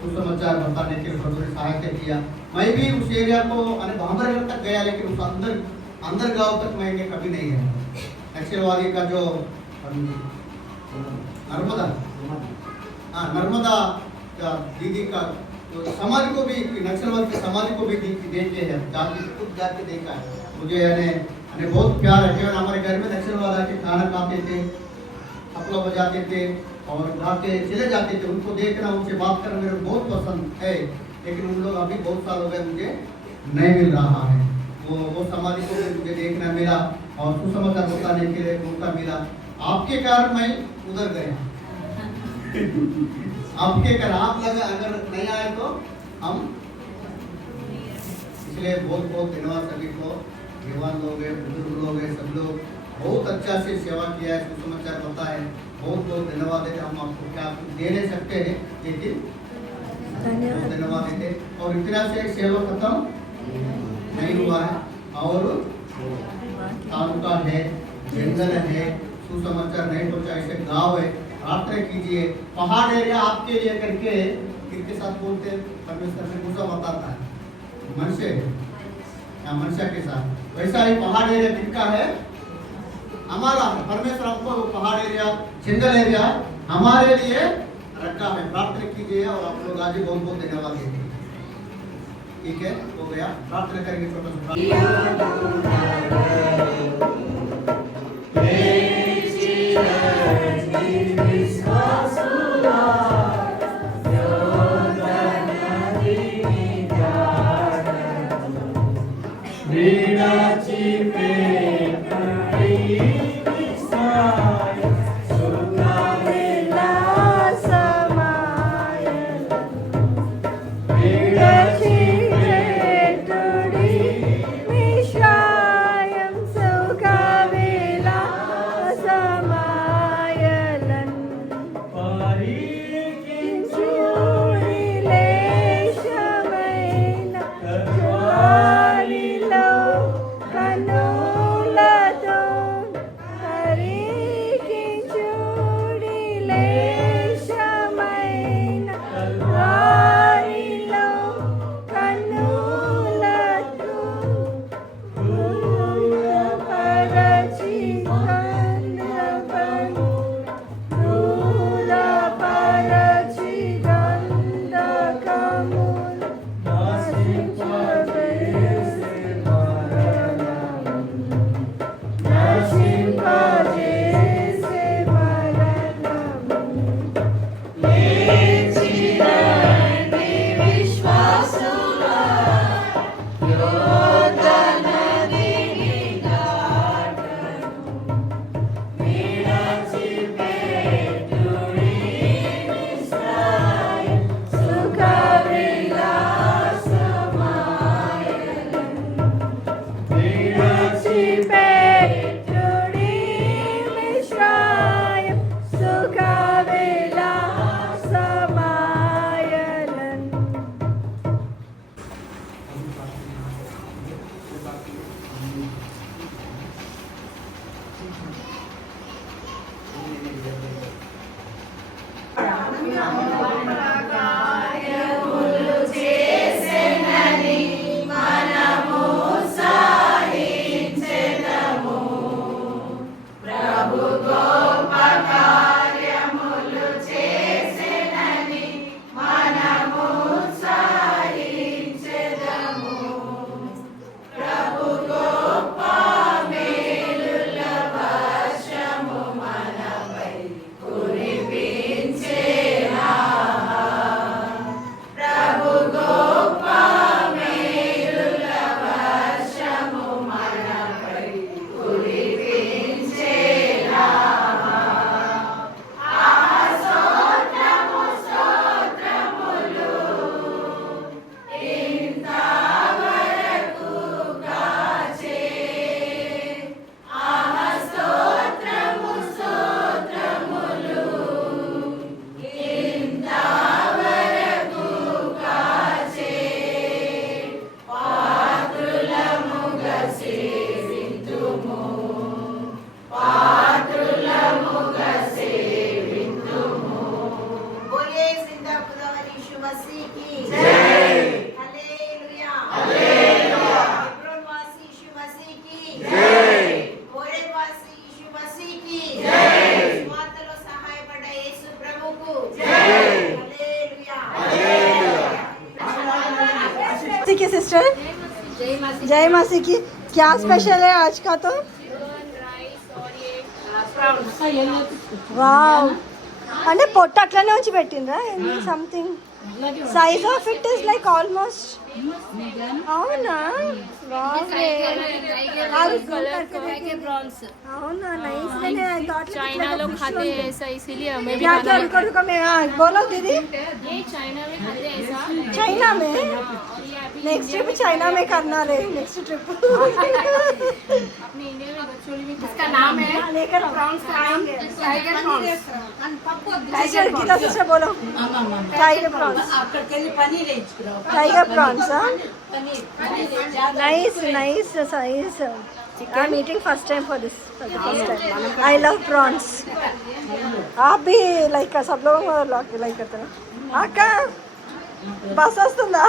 सुसमाचार बताने के लिए प्रभु ने सहायता किया। मैं भी उस एरिया को भामरगढ़ तक गया, लेकिन उस अंदर गांव तक मैं कभी नहीं गया। नक्सलवादी का जो नर्मदा का दीदी का तो समाधि को भी, नक्सलवाद की समाधि को भी देखे हैं, जाके खुद जाके देखा है। मुझे यानी बहुत प्यार है। केवल हमारे घर में नक्सलवाद आके खाना खाते थे, अपना बजाते थे और गाते चले जाते थे। उनको देखना, उनसे बात करना मेरे को बहुत पसंद है, लेकिन उन लोग अभी बहुत साल हो गए मुझे नहीं मिल रहा है। वो समाधि को भी मुझे देखना मिला और सुसमाचार बताने के लिए मौका मिला। आपके कारण मैं उधर गया। आपके कारण आप लगा अगर नहीं आए तो हम, इसलिए बहुत बहुत धन्यवाद सभी को। जवान लोग हैं, बुजुर्ग लोग हैं, सब लोग बहुत अच्छा से सेवा किया है, सुसमाचार बताए। बहुत बहुत धन्यवाद है। हम आपको क्या दे नहीं सकते हैं, लेकिन धन्यवाद देते। और इतना से सेवा खत्म नहीं हुआ है, और तालुका है, जंगल है, सुसमाचार नहीं पहुंचा, ऐसे गांव है। प्रार्थना कीजिए, पहाड़ एरिया आपके लिए करके किसके साथ बोलते हैं, परमेश्वर ने मुझे बताता है मनुष्य या मनुष्य के साथ। वैसा ही पहाड़ एरिया किसका है? हमारा है। परमेश्वर हमको पहाड़ एरिया, जंगल एरिया हमारे लिए रखा है। प्रार्थना कीजिए और आप लोग आज बहुत बहुत धन्यवाद देते हैं। ठीक है, हो गया। प्रार्थना करेंगे छोटा की सिस्टर जय मासी की क्या स्पेशल है आज का तो వావ్ అంటే పొట్టు అట్లనే వచ్చి పెట్టిండ్రా something Size of it is like almost. అవునా అవునా నైస్ मैंने थॉट चाइना लोग खाते हैं ऐसा, इसीलिए हमें भी क्या खाना क्या रुको रुको मैं बोलो दीदी ये चाइना में खाते हैं ऐसा। चाइना में नेक्स्ट ट्रिप चाइना में करना रे नेक्स्ट ट्रिप अपने इंडिया में बच्चोली में इसका नाम है लेकर प्रॉन्स का नाम टाइगर प्रॉन्स। टाइगर कितना से बोलो tiger prawns tiger prawns nice nice size I am eating first time for this I love prawns आप भी लाइक सब लोग लाइक करते ना अक्का बस वస్తుందా